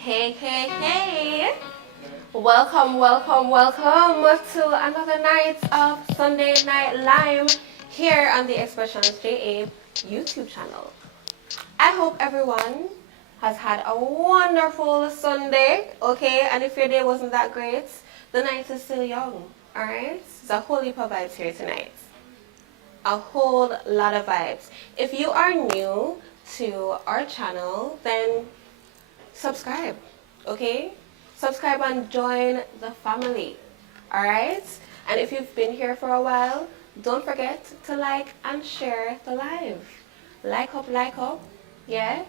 Hey, welcome to another night of Sunday Night Lime here on the Xpressionz JA YouTube channel. I hope everyone has had a wonderful Sunday, okay? And if your day wasn't that great, the night is still young, alright? There's a whole heap of vibes here tonight. A whole lot of vibes. If you are new to our channel, then subscribe, okay? Subscribe and join the family, all right? And if you've been here for a while, don't forget to like and share the live. Like up, yeah?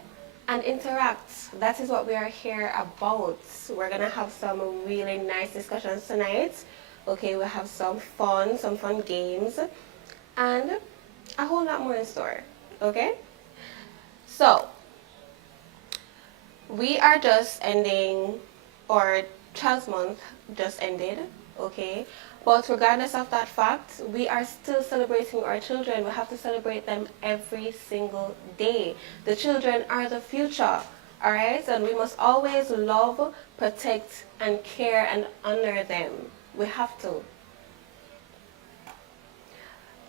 And interact. That is what we are here about. We're gonna have some really nice discussions tonight. Okay, we'll have some fun games, and a whole lot more in store, okay? So, we are just ending, or Child's Month just ended, okay? But regardless of that fact, we are still celebrating our children. We have to celebrate them every single day. The children are the future, all right? And we must always love, protect, and care and honor them. We have to.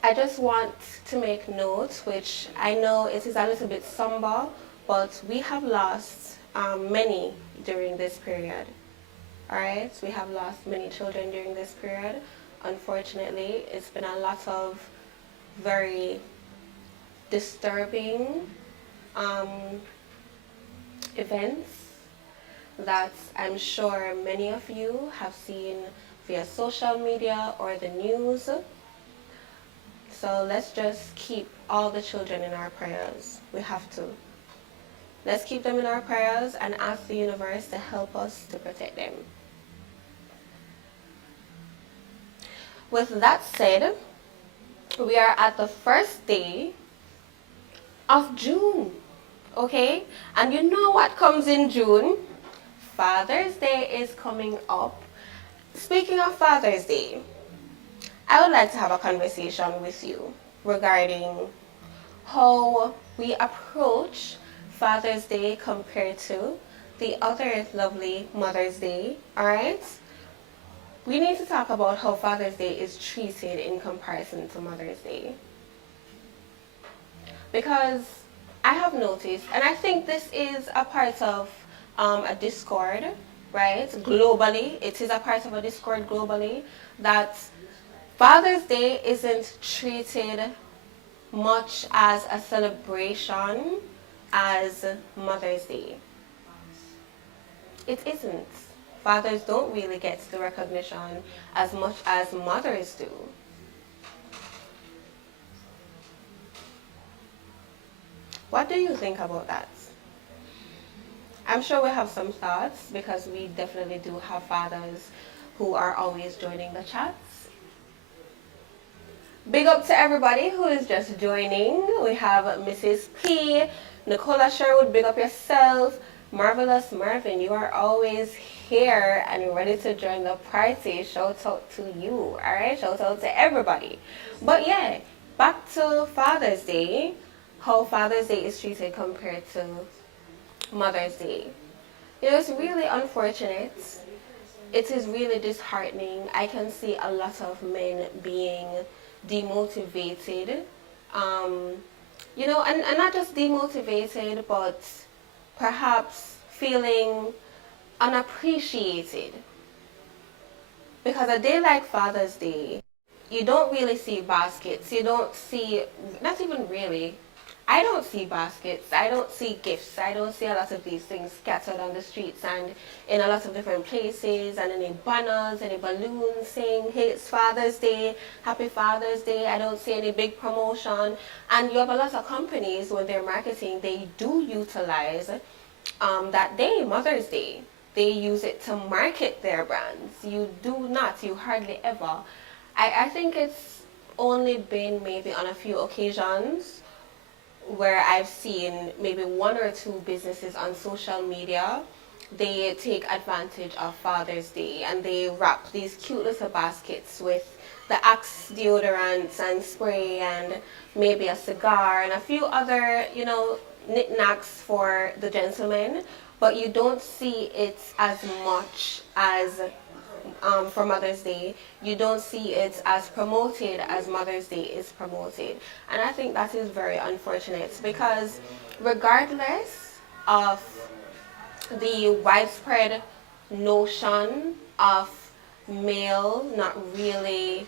I just want to make note, which I know it is a little bit somber, but we have lost many during this period. Alright, we have lost many children during this period. Unfortunately, it's been a lot of very disturbing events that I'm sure many of you have seen via social media or the news. So let's just keep all the children in our prayers. We have to. Let's keep them in our prayers and ask the universe to help us to protect them. With that said, we are at the first day of June, okay? And you know what comes in June? Father's Day is coming up. Speaking of Father's Day, I would like to have a conversation with you regarding how we approach Father's Day compared to the other lovely Mother's Day, alright? We need to talk about how Father's Day is treated in comparison to Mother's Day. Because I have noticed, and I think this is a part of a discord, right? Globally, it is a part of a discord globally, that Father's Day isn't treated much as a celebration as Mother's Day. It isn't. Fathers don't really get the recognition as much as mothers do. What do you think about that? I'm sure we have some thoughts, because we definitely do have fathers who are always joining the chats. Big up to everybody who is just joining. We have Mrs. P, Nicola Sherwood, big up yourself. Marvelous Marvin, you are always here and ready to join the party. Shout out to you, alright? Shout out to everybody. But yeah, back to Father's Day. How Father's Day is treated compared to Mother's Day. You know, it's really unfortunate. It is really disheartening. I can see a lot of men being demotivated. You know, and not just demotivated, but perhaps feeling unappreciated. Because a day like Father's Day, you don't really see baskets. You don't see, not even really, I don't see baskets. I don't see gifts. I don't see a lot of these things scattered on the streets and in a lot of different places, and any banners, any balloons saying, hey, it's Father's Day, Happy Father's Day. I don't see any big promotion. And you have a lot of companies, when they're marketing, they do utilize that day, Mother's Day. They use it to market their brands. You do not, you hardly ever. I think it's only been maybe on a few occasions where I've seen maybe one or two businesses on social media, they take advantage of Father's Day and they wrap these cute little baskets with the Axe deodorants and spray and maybe a cigar and a few other, knickknacks for the gentlemen, but you don't see it as much as for Mother's Day. You don't see it as promoted as Mother's Day is promoted. And I think that is very unfortunate because regardless of the widespread notion of male not really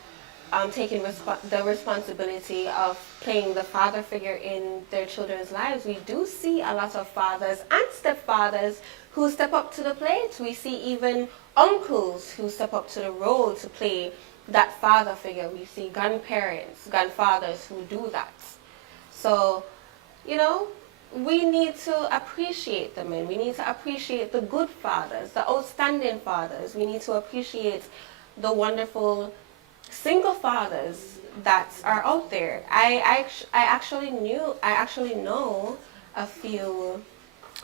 taking the responsibility of playing the father figure in their children's lives, we do see a lot of fathers and stepfathers who step up to the plate. We see even uncles who step up to the role to play that father figure. We see grandparents, grandfathers who do that. So, we need to appreciate the men. We need to appreciate the good fathers, the outstanding fathers. We need to appreciate the wonderful single fathers that are out there. I actually know a few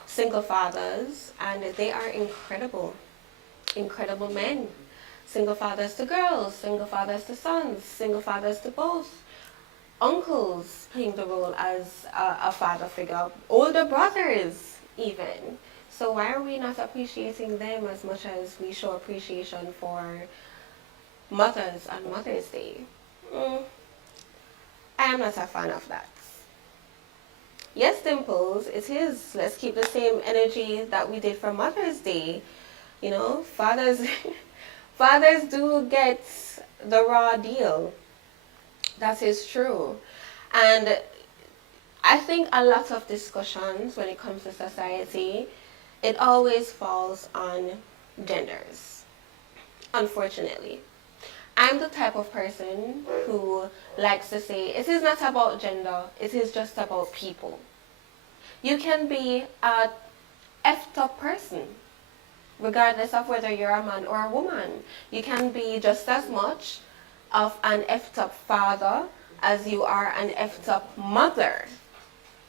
single fathers, and they are incredible men. Single fathers to girls, single fathers to sons, single fathers to both. Uncles playing the role as a father figure, older brothers even. So why are we not appreciating them as much as we show appreciation for mothers on Mother's Day? I am not a fan of that. Yes, Dimples, it is. Let's keep the same energy that we did for Mother's Day. Fathers fathers do get the raw deal. That is true. And I think a lot of discussions when it comes to society, it always falls on genders, unfortunately. I'm the type of person who likes to say, it is not about gender, it is just about people. You can be a effed up person, regardless of whether you're a man or a woman. You can be just as much of an effed up father as you are an effed up mother.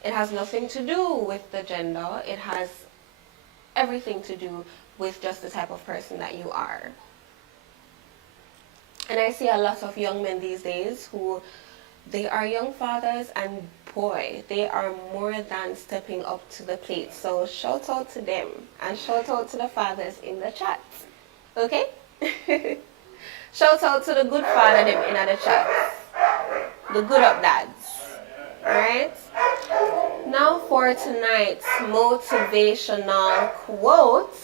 It has nothing to do with the gender. It has everything to do with just the type of person that you are. And I see a lot of young men these days who, they are young fathers, and boy, they are more than stepping up to the plate. So shout out to them and shout out to the fathers in the chat. Okay? Shout out to the good father them in the chat. The good up dads. Alright? Now for tonight's motivational quote.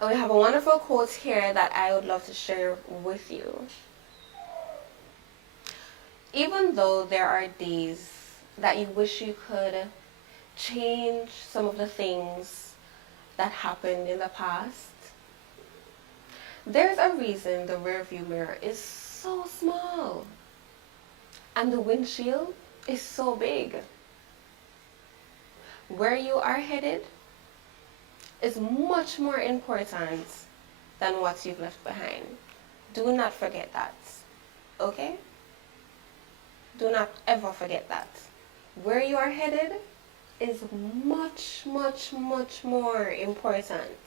And we have a wonderful quote here that I would love to share with you. Even though there are days that you wish you could change some of the things that happened in the past, there's a reason the rearview mirror is so small and the windshield is so big. Where you are headed is much more important than what you've left behind. Do not forget that. Okay? Do not ever forget that. Where you are headed is much, much, much more important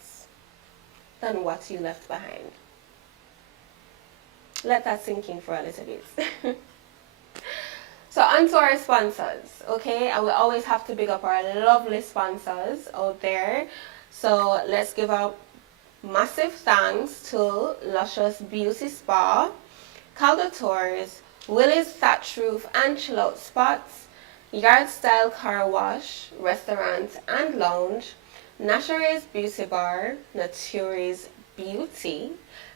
than what you left behind. Let that sink in for a little bit. So on to our sponsors, okay? And we always have to big up our lovely sponsors out there. So let's give a massive thanks to Luscious Beauty Spa, Calder Tours, Willie's Thatch Roof and Chill Out Spots, Yard Style Car Wash, Restaurant and Lounge, Nashare's Beauty Bar, Naturi's Beauty,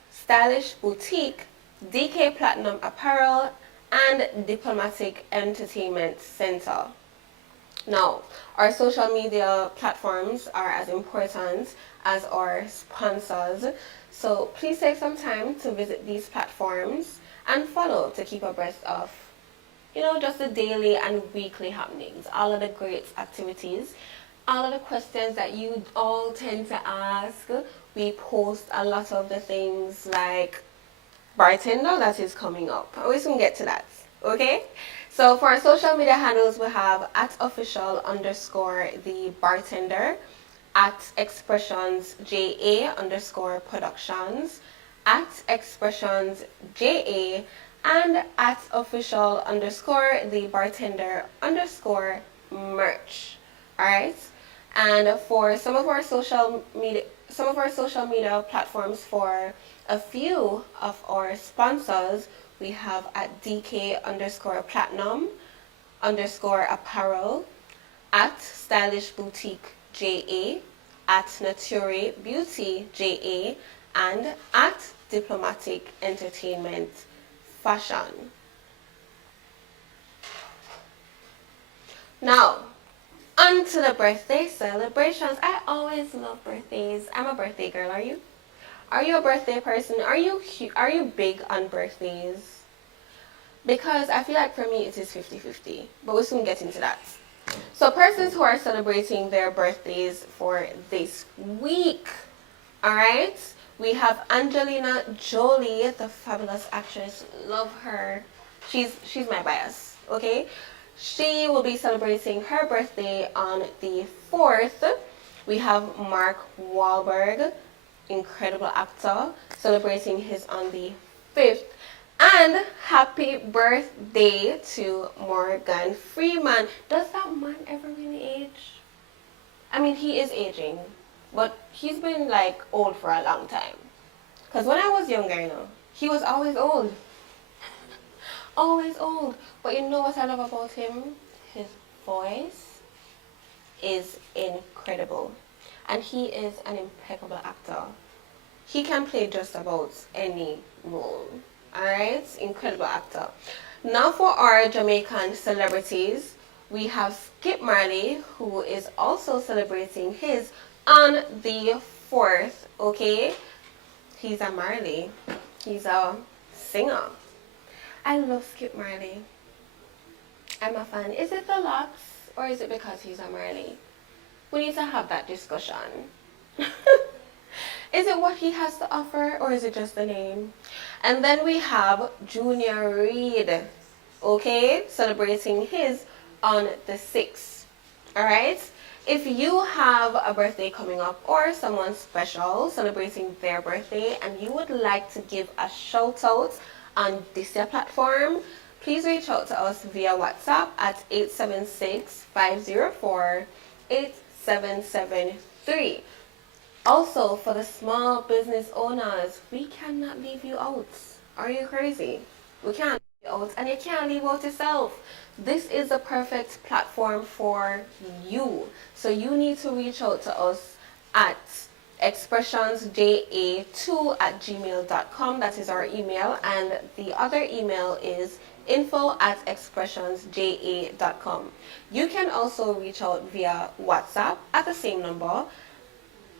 Stylish Boutique, DK Platinum Apparel, and Diplomatic Entertainment Center. Now, our social media platforms are as important as our sponsors, so please take some time to visit these platforms and follow to keep abreast of, just the daily and weekly happenings, all of the great activities, all of the questions that you all tend to ask. we post a lot of the things like Bartender that is coming up. We soon get to that. Okay? So for our social media handles, we have at official underscore the bartender, at Xpressionz JA underscore productions, at Xpressionz JA, and at official underscore the bartender underscore merch. Alright? And for some of our social media platforms, for a few of our sponsors, we have at DK underscore platinum underscore apparel, at stylish boutique JA, at Nature Beauty JA, and at diplomatic entertainment fashion. Now, on to the birthday celebrations. I always love birthdays. I'm a birthday girl. Are you? Are you a birthday person? Are you big on birthdays? Because I feel like for me it is 50-50, but we'll soon get into that. So persons who are celebrating their birthdays for this week, alright? We have Angelina Jolie, the fabulous actress. Love her. She's my bias, okay? She will be celebrating her birthday on the 4th. We have Mark Wahlberg, incredible actor, celebrating his on the 5th. And happy birthday to Morgan Freeman. Does that man ever really age? I mean, he is aging, but he's been like old for a long time. Because when I was younger, you know, he was always old. Always old. But you know what I love about him? His voice is incredible. And he is an impeccable actor. He can play just about any role. Alright? Incredible actor. Now for our Jamaican celebrities, we have Skip Marley, who is also celebrating his on the 4th. Okay? He's a Marley. He's a singer. I love Skip Marley. I'm a fan. Is it the locks or is it because he's a Marley? We need to have that discussion. Is it what he has to offer or is it just the name? And then we have Junior Reid, okay, celebrating his on the 6th. Alright? If you have a birthday coming up or someone special celebrating their birthday and you would like to give a shout out on this platform, please reach out to us via WhatsApp at 876-504-8773. Also, for the small business owners, we cannot leave you out. Are you crazy? We can't leave you out, and you can't leave out yourself. This is the perfect platform for you. So you need to reach out to us at xpressionzja2@gmail.com. That is our email, and the other email is info@xpressionzja.com. You can also reach out via WhatsApp at the same number,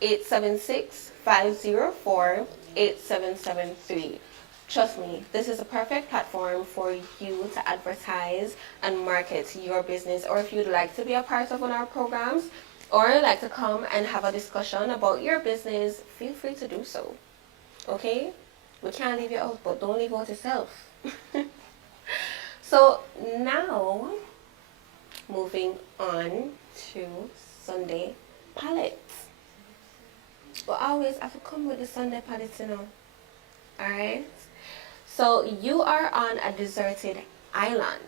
876-504-8773. Trust me, this is a perfect platform for you to advertise and market your business, or if you'd like to be a part of one of our programs or like to come and have a discussion about your business, feel free to do so. Okay? We can't leave you out, but don't leave out yourself. So now, moving on to Sunday palettes. But always have to come with the Sunday palettes, you know. Alright? So you are on a deserted island.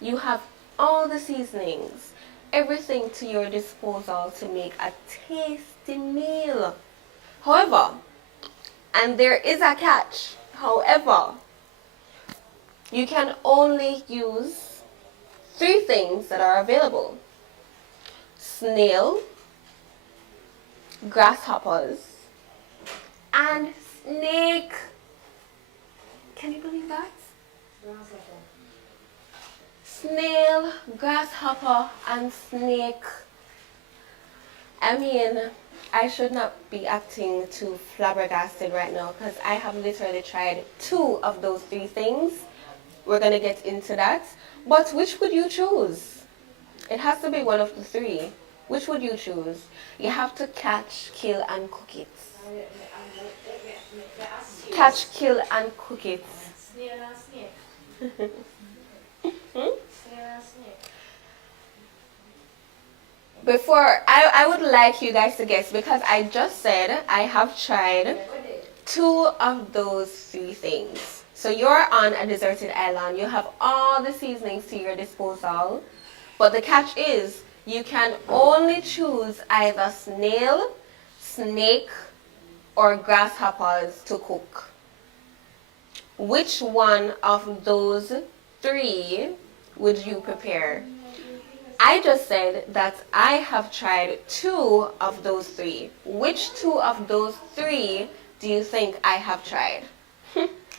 You have all the seasonings, everything to your disposal to make a tasty meal. However, and there is a catch, however, you can only use 3 things that are available: snail, grasshoppers, and snake. Can you believe that? Snail, grasshopper, and snake. I mean, I should not be acting too flabbergasted right now because I have literally tried 2 of those 3 things. We're going to get into that. But which would you choose? It has to be one of the 3. Which would you choose? You have to catch, kill, and cook it. Catch, kill, and cook it. Hmm? Before, I would like you guys to guess because I just said I have tried two of those three things. So you're on a deserted island. You have all the seasonings to your disposal. But the catch is you can only choose either snail, snake, or grasshoppers to cook. Which one of those three would you prepare? I just said that I have tried two of those three. Which two of those three do you think I have tried?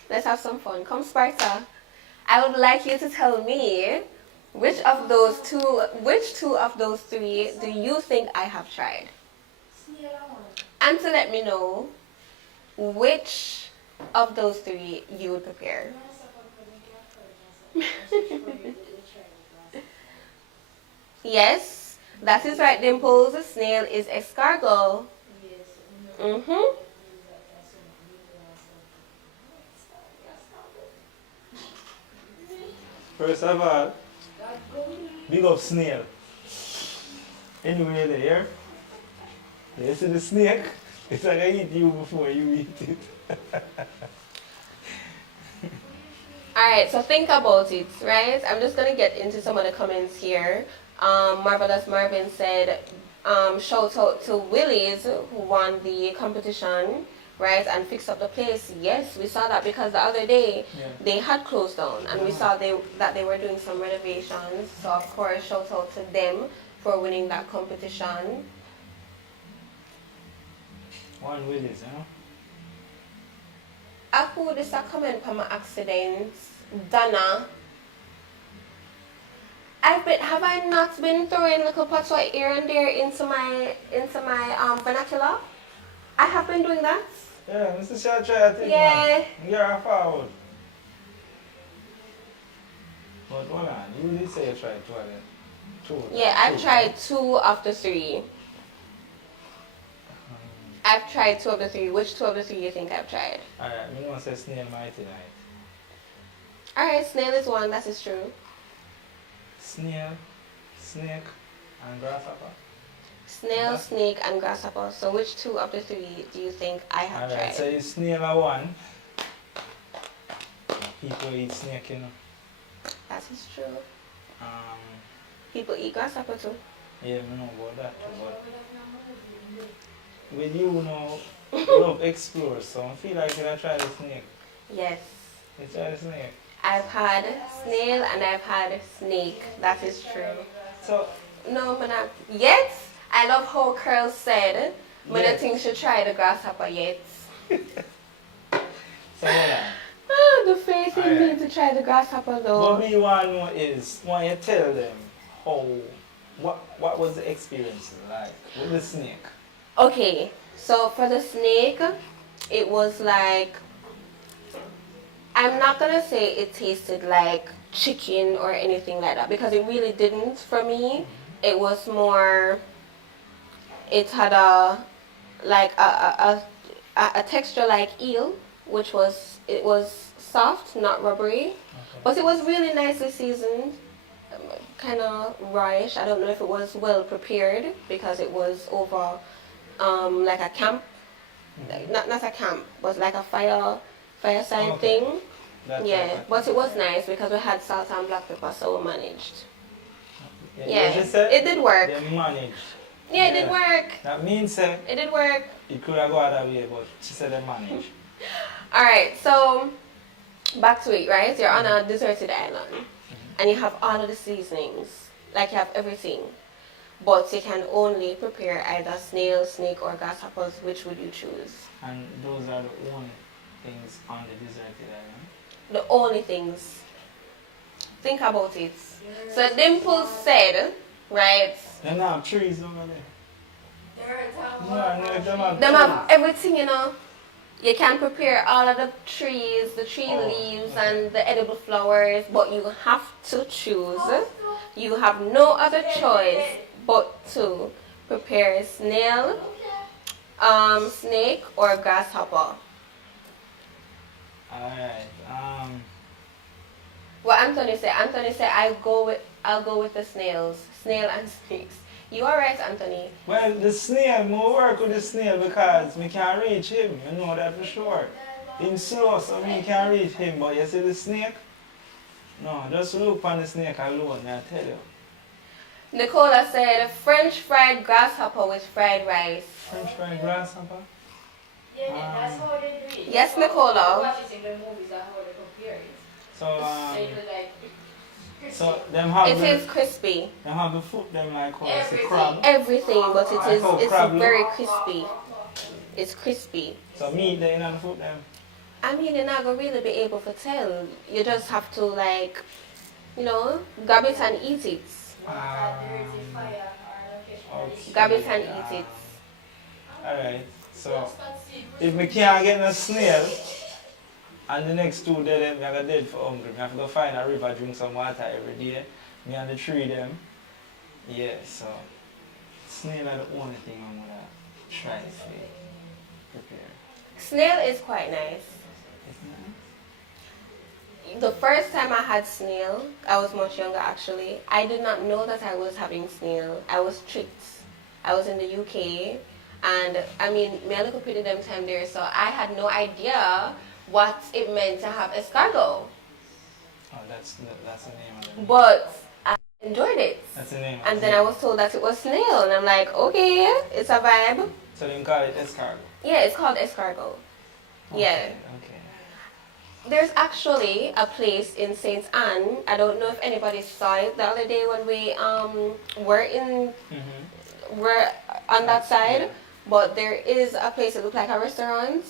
Let's have some fun. Come, Sparta. I would like you to tell me which two of those three do you think I have tried? And to let me know which of those three you would prepare. Yes, that is right, Dimples. Snail is escargot. Mm-hmm. First of all, big up snail. Anyway, there. You see the snake? It's like I eat you before you eat it. Alright, so think about it, right? I'm just gonna get into some of the comments here. Marvelous Marvin said, shout out to Willies who won the competition, right, and fixed up the place. Yes, we saw that because the other day they had closed down and we saw that they were doing some renovations. So of course, shout out to them for winning that competition. One Willies, huh? Aku, this a comment from my accident. Donna. Have I not been throwing little patois here and there into my vernacular? I have been doing that. Yeah, Mr. Shah try to Yeah. You're forward. But hold on, you did say you tried two of them. Yeah, I've tried two of the three. I've tried two of the three. Which two of the three do you think I've tried? Alright, I'm going to say snail mighty night. Alright, snail is one, that is true. Snail, snake, and grasshopper. Snail, snake, and grasshopper. So which two of the three do you think I have tried? Alright, so you snail are one. People eat snake, you know. That is true. People eat grasshopper too. Yeah, I know about that too, but with you know, love explore, so I feel like I try the snake. Yes. You try the snake? I've had snail and I've had snake. That is true. So no, but not yet. I love how Curl said, "I don't think should try the grasshopper yet." So hold on. The faith in me to try the grasshopper though. What we want to know is, when you tell them how, what was the experience like with the snake? Okay, so for the snake, it was like, I'm not gonna say it tasted like chicken or anything like that because it really didn't for me. It was more, it had a texture like eel, which was, it was soft, not rubbery, but it was really nicely seasoned, kind of rawish. I don't know if it was well prepared because it was over like a camp, not a camp, but like a fireside thing. Yeah, but it was nice because we had salt and black pepper, so we managed. Yeah, it did work. They managed. Yeah, it did work. That means it did work. It could have gone that way, but she said they managed. Alright, so back to it, right? You're on a deserted island and you have all of the seasonings, like you have everything, but you can only prepare either snail, snake, or grasshoppers. Which would you choose? And those are the only things on the deserted island? The only things. Think about it. So Dimple said, right? They don't have trees over there. Them have everything, you know. You can prepare all of the trees, the tree leaves, and the edible flowers, but you have to choose. You have no other choice but to prepare snail, Snake or grasshopper? Alright. What Anthony said. Anthony said I'll go with the snails. Snail and snakes. You are right, Anthony. Well, the snail, more work with the snail because me can't reach him. You know that for sure. Him slow, so me can't reach him. But you see the snake? No, just look on the snake alone, I tell you. Nicola said French fried grasshopper with fried rice. French fried grasshopper? Yeah, that's how they do it. Yes, Nicola. Watch it in the movies, that's how they compare it. So them have It the, is crispy. them have the foot them like how it's a crab. Everything, but it's crab look. very crispy. It's crispy. So meat they in the foot them. I mean, you're not gonna really be able to tell. You just have to like, grab it and eat it. Okay. Grab it and eat it. Alright. So if me can't get no snail and the next 2 days me I go dead for hungry. Me have to go find a river, drink some water every day. Me and the tree them. Yeah, so snail are the only thing I'm gonna try to prepare. Snail is quite nice. The first time I had snail, I was much younger actually. I did not know that I was having snail. I was tricked. I was in the UK, and I mean, me a little pretty them time there, so I had no idea what it meant to have escargot. Oh, that's the name of it. But I enjoyed it. That's the name of it. And then I was told that it was snail, and I'm like, okay, it's a vibe. So they call it escargot. Yeah, it's called escargot. Yeah. Okay. There's actually a place in St. Anne. I don't know if anybody saw it the other day when we were on that side, but there is a place that looks like a restaurant,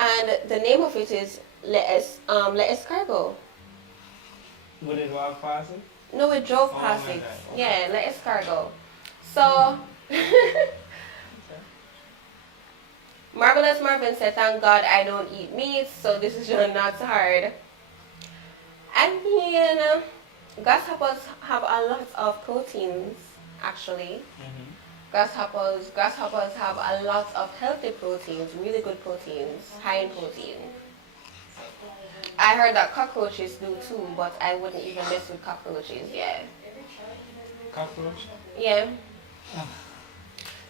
and the name of it is Le Escargot. Would it walk past it? No, we drove past my it. God. Yeah, Le Escargot. So Marvelous Marvin said, thank God I don't eat meat, so this is just not hard. I mean, grasshoppers have a lot of proteins, actually. Grasshoppers have a lot of healthy proteins, really good proteins, high in protein. I heard that cockroaches do too, but I wouldn't even mess with cockroaches, yeah. Cockroach? Yeah.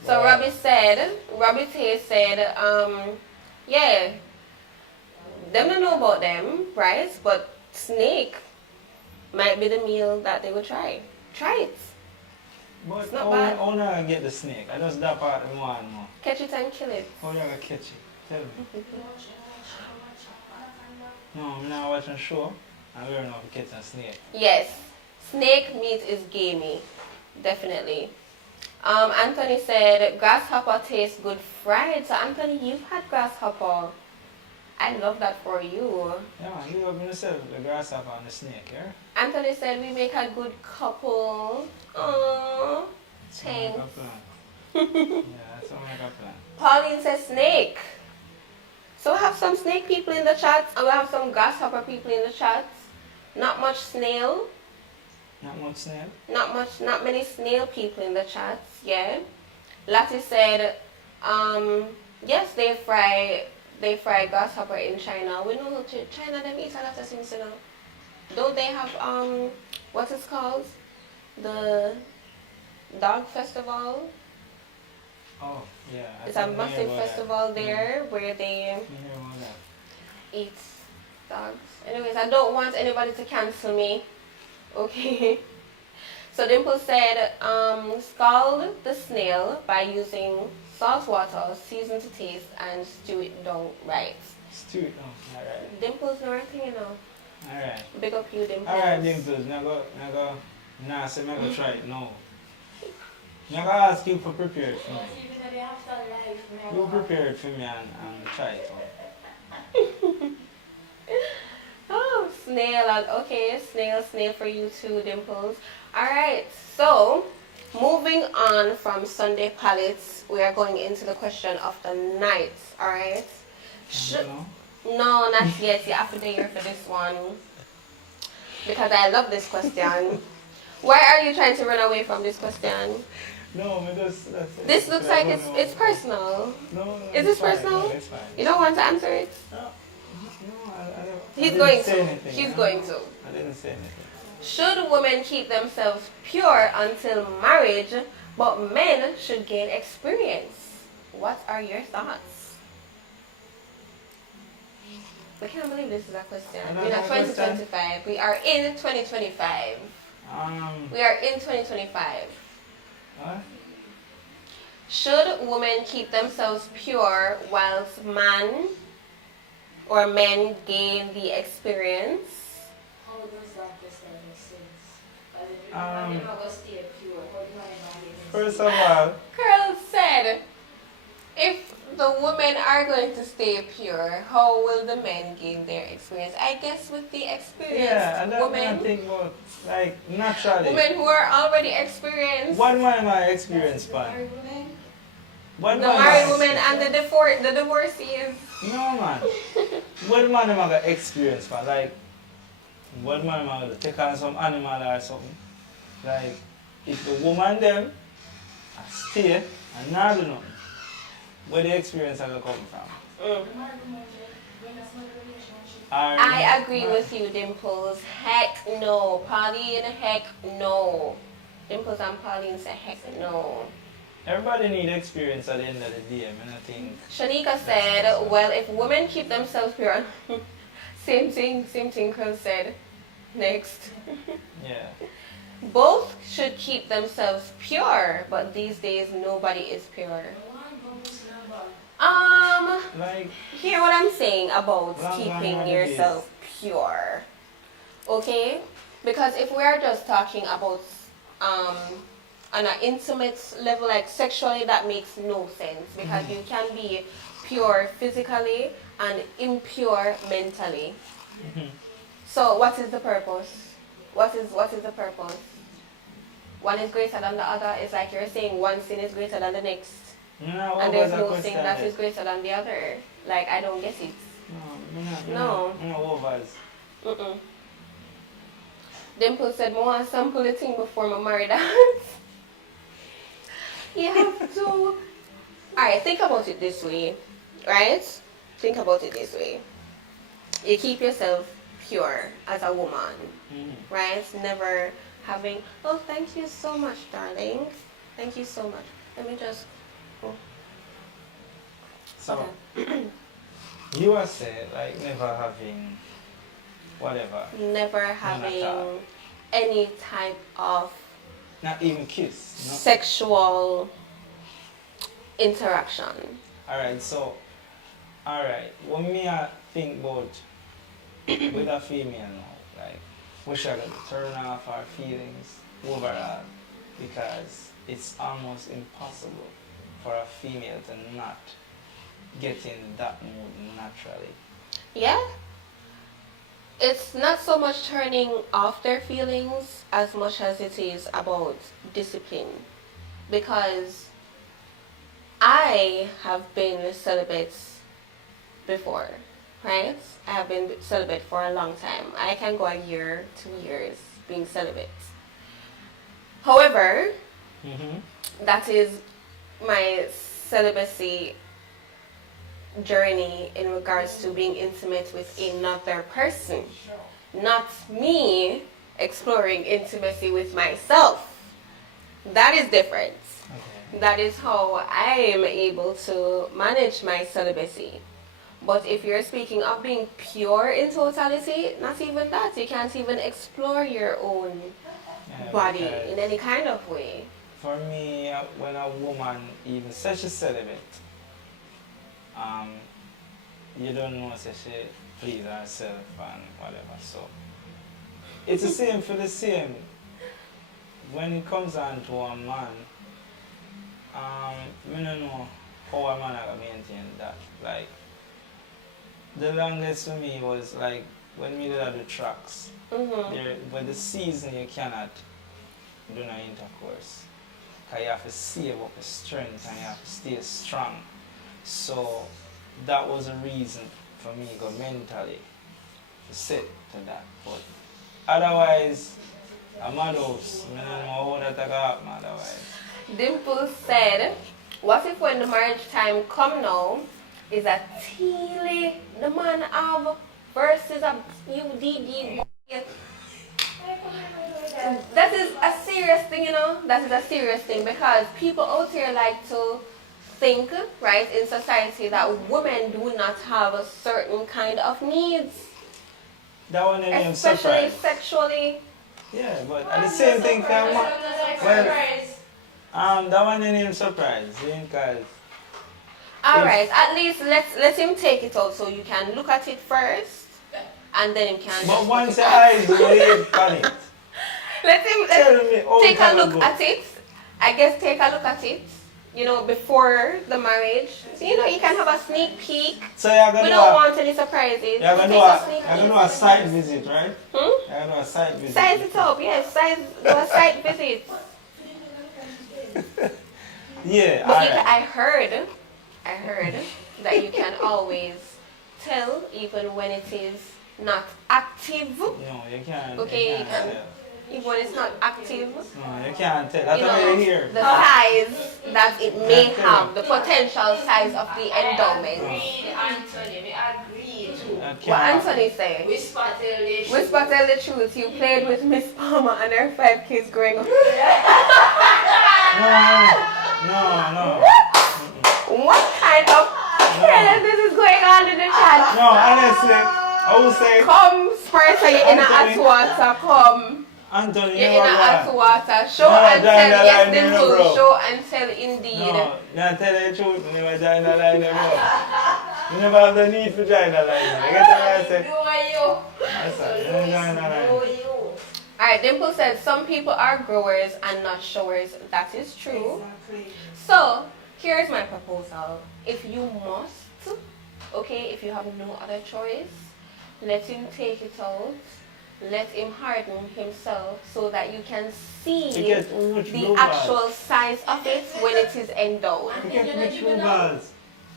So Robbie Tay said, yeah, them don't know about them, right? But snake might be the meal that they would try. Try it. But It's not bad. how I get the snake? I just dap out the one more. Catch it and kill it. How you gonna catch it? Tell me. No, I'm not watching a show. I learn how to catch a snake. Yes, snake meat is gamey, definitely. Anthony said grasshopper tastes good fried. So Anthony, you've had grasshopper. I love that for you. Yeah, man, you have yourself the grasshopper and the snake, yeah? Anthony said we make a good couple. Aww, thanks. Yeah, that's what I got plan. Pauline says snake. So we have some snake people in the chat, and we have some grasshopper people in the chat. Not much snail. Not much snail? Not many snail people in the chat. Yeah. Lati said, yes, they fry grasshopper in China. We know China them eat a lot of things, you know. Don't they have what is called? The dog festival? Oh, yeah. It's a massive festival there where they eat dogs. Anyways, I don't want anybody to cancel me. Okay. So Dimple said, scald the snail by using salt water, season to taste, and stew it down right. Stew it down, alright. Dimples know everything, you know. Alright. Big up you, Dimples. Alright, Dimples. Nah, say I'm gonna try it now. I'm gonna ask you for prepared for me. You prepared for me and try it out. Oh, snail. Okay, snail for you too, Dimples. Alright, so moving on from Sunday palettes, we are going into the question of the night. Alright? No, not yet. You have to be here for this one. Because I love this question. Why are you trying to run away from this question? No, that's it. This looks like it's personal. No, Is this fine. personal? No, it's fine. You don't want to answer it? No, I He's didn't going say to. anything, He's huh? going to. I didn't say anything. Should women keep themselves pure until marriage, but men should gain experience? What are your thoughts? I can't believe this is a question. We're in 2025. We are in 2025. We are in 2025. What? Should women keep themselves pure whilst men gain the experience? How does that question make sense? As if you're not going to stay pure, how do you First of all, Carl said, if the women are going to stay pure, how will the men gain their experience? I guess with the experienced yeah, and that's what I women, think about, like, naturally. women who are already experienced. What man am I experienced by? What The man am I married women experienced? and the divorcees. No, man. What man am I gonna experience, man? Like, what man am I gonna take on some animal or something? Like, if the woman them stay and not do nothing, where the experience are gonna come from? Mm. Or I agree with you, Dimples. Heck no. Pauline, heck no. Dimples and Pauline say heck no. everybody need experience at the end of the day, I think. Shanika said, well, if women keep themselves pure, same thing Chris said. Next. Yeah. Both should keep themselves pure, but these days nobody is pure. Like, Hear what I'm saying about Long keeping yourself pure. Okay? Because if we are just talking about on an intimate level, like sexually, that makes no sense. Because you can be pure physically and impure mentally. So what is the purpose? What is the purpose? One is greater than the other. It's like you're saying one sin is greater than the next. no, And there's no thing that is greater than the other. Like, I don't get it. No. No, overs. Mm-mm. Dimple said, I want to sample the thing before I marry that. You have to... Alright, think about it this way. Right? Think about it this way. You keep yourself pure as a woman. Right? Never having... Oh, thank you so much, darling. Thank you so much. Let me just... So, Okay. you are saying, like, never having whatever. Never having any type of Not even kiss. No? sexual interaction. Alright, so, alright, when me I think about with a female now, like, we should turn off our feelings overall because it's almost impossible for a female to not get in that mood naturally. Yeah. It's not so much turning off their feelings as much as it is about discipline. Because I have been celibate before, right? I have been celibate for a long time. I can go a year, 2 years being celibate. However, that is my celibacy journey in regards to being intimate with another person, not me exploring intimacy with myself. That is different. Okay. That is how I am able to manage my celibacy. But if you're speaking of being pure in totality, not even that. You can't even explore your own body in any kind of way. For me, when a woman even says she's celibate, you don't know say she please herself and whatever. So it's the same for the same. When it comes on to a man, I don't know how a man can maintain that. Like the longest for me was like when we did the tracks. There, with the season you cannot do no intercourse. Because you have to save up your strength and you have to stay strong. So that was a reason for me to go mentally to sit to that. But otherwise, I'm adults. I don't know how that can happen otherwise. Dimple said, what if when the marriage time come now, is a teely the man have versus a UDD boy? That is a serious thing, you know. That is a serious thing because people out here like to think, right, in society that women do not have a certain kind of needs, That one ain't even especially surprise. sexually. Yeah, but at the same thing, that one ain't even surprise, because Alright, at least let him take it out so you can look at it first and then him can but once your eyes laid on it, let him tell me how take a can I look go? at it. I guess take a look at it, you know, before the marriage. So, you know, you can have a sneak peek. So you're We gonna don't want any surprises. you're gonna Take a sneak peek. do a site visit, right? Hmm? You're gonna do a site visit. Size it up, yes. Do a site visit. Yeah, But alright. I heard that you can always tell even when it is not active. No, you can't. Okay, you you can't can. tell. Even when it's not active. No, you can't tell. That's You what know, you hear. the size that it may have, the potential size of the endowment. Anthony, we agree too. What Anthony say? Whisper tell the truth. You played with Miss Palmer and her 5 kids growing up. No. What kind of carelessness is going on in the chat? No, honestly, I would say Come, Sparta, you're in a hot Anthony. water. Come. Anthony, You're you in a know hot what? water. Show No, and join tell. the Yes, line, they you know, will. bro. Show and tell indeed. No, not tell you the truth, you never join the line, bro. You never have the need to join the line. You get what I say? That's right, you don't join the line. Alright, Dimple said some people are growers and not showers. That is true. So, here's my proposal. If you must, okay, if you have no other choice, let him take it out. Let him harden himself so that you can see You get which the blue actual balls? size of it when it is endowed. You get which blue balls?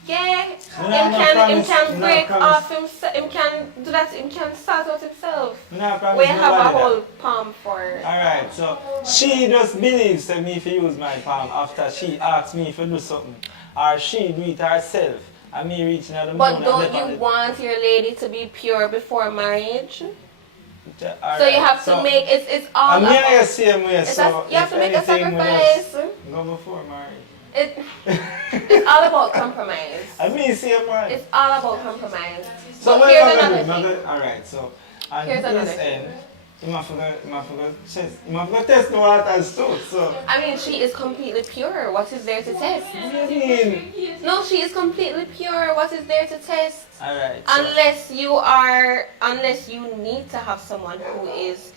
Yeah, You know, him no can break promise. off himself, him can do that, him can start out himself. No, promise We have a nobody whole that. palm for. Alright, so she just believes that me if you use my palm after she asks me if you do something. Or she do it herself. And me reaching out the But moon and don't left you on want your lady to be pure before marriage? it. So you have to make it's all And me and you about. same way, It's so you have if to make a anything, we sacrifice. just go before marriage. It's all about compromise. And me same man. It's all about compromise. So But what here's am I another gonna do? thing. Alright, so and Here's another this thing. end, you have to test the waters too. So I mean, she is completely pure. What is there to test? what do you mean? No, she is completely pure. What is there to test? Alright. So, Unless you need to have someone who is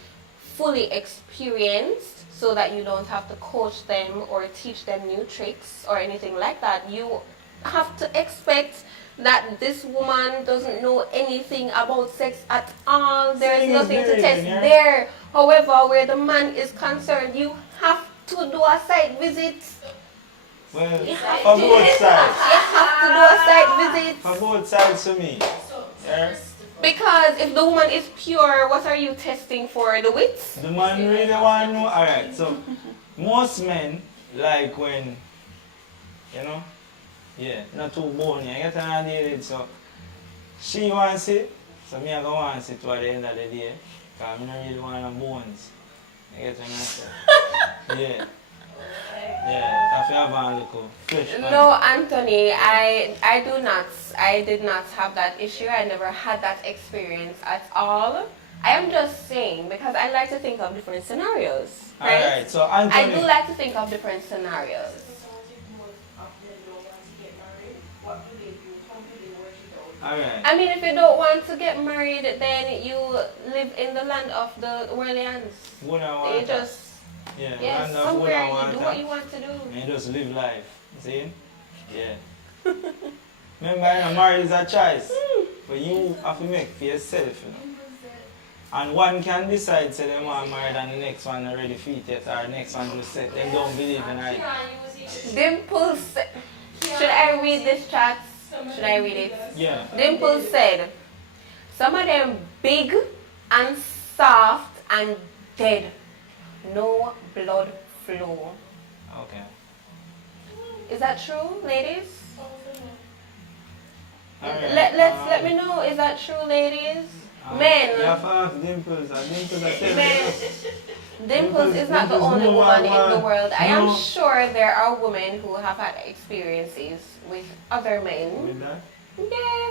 fully experienced so that you don't have to coach them or teach them new tricks or anything like that. You have to expect that this woman doesn't know anything about sex at all. There is Seeing is nothing to believing, test yeah? there. However, where the man is concerned, you have to do a site visit. well, You have for to. both sides. You have to do a site visit. For both sides to me. Yeah? Because if the woman is pure, what are you testing for? The width? The man really want to know. Alright, so most men like when, you know, yeah, not too bony. I get an idea, so she wants it, so me I go want it toward the end of the day. Because I don't really want no bones. I get what I'm saying? Yeah. Yeah, if you have a little flesh. No, Anthony, I did not have that issue. I never had that experience at all. I am just saying because I like to think of different scenarios. Right? Alright, so Anthony. I do like to think of different scenarios. Alright. I mean, if you don't want to get married, then you live in the land of the Orleans. Wood and You water. just, Yeah, yes, land of wood somewhere and you water. do what you want to do. And you just live life. See? Yeah. Remember, marriage is a choice. But you have to make for yourself, you know. And one can decide say they want married and the next one already fit it or the next one just say they don't believe in it. Dimple said, should I read this chat? Should I read it? Yeah. Dimple said, some of them big and soft and dead. No blood flow. Okay. Is that true, ladies? Alright, Let me know. Is that true, ladies? Men. You have to ask Dimples. Dimples are telling Men. you. Dimples is not the Dimples only no woman in one- the world. I no. am sure there are women who have had experiences with other men. With that? Yeah.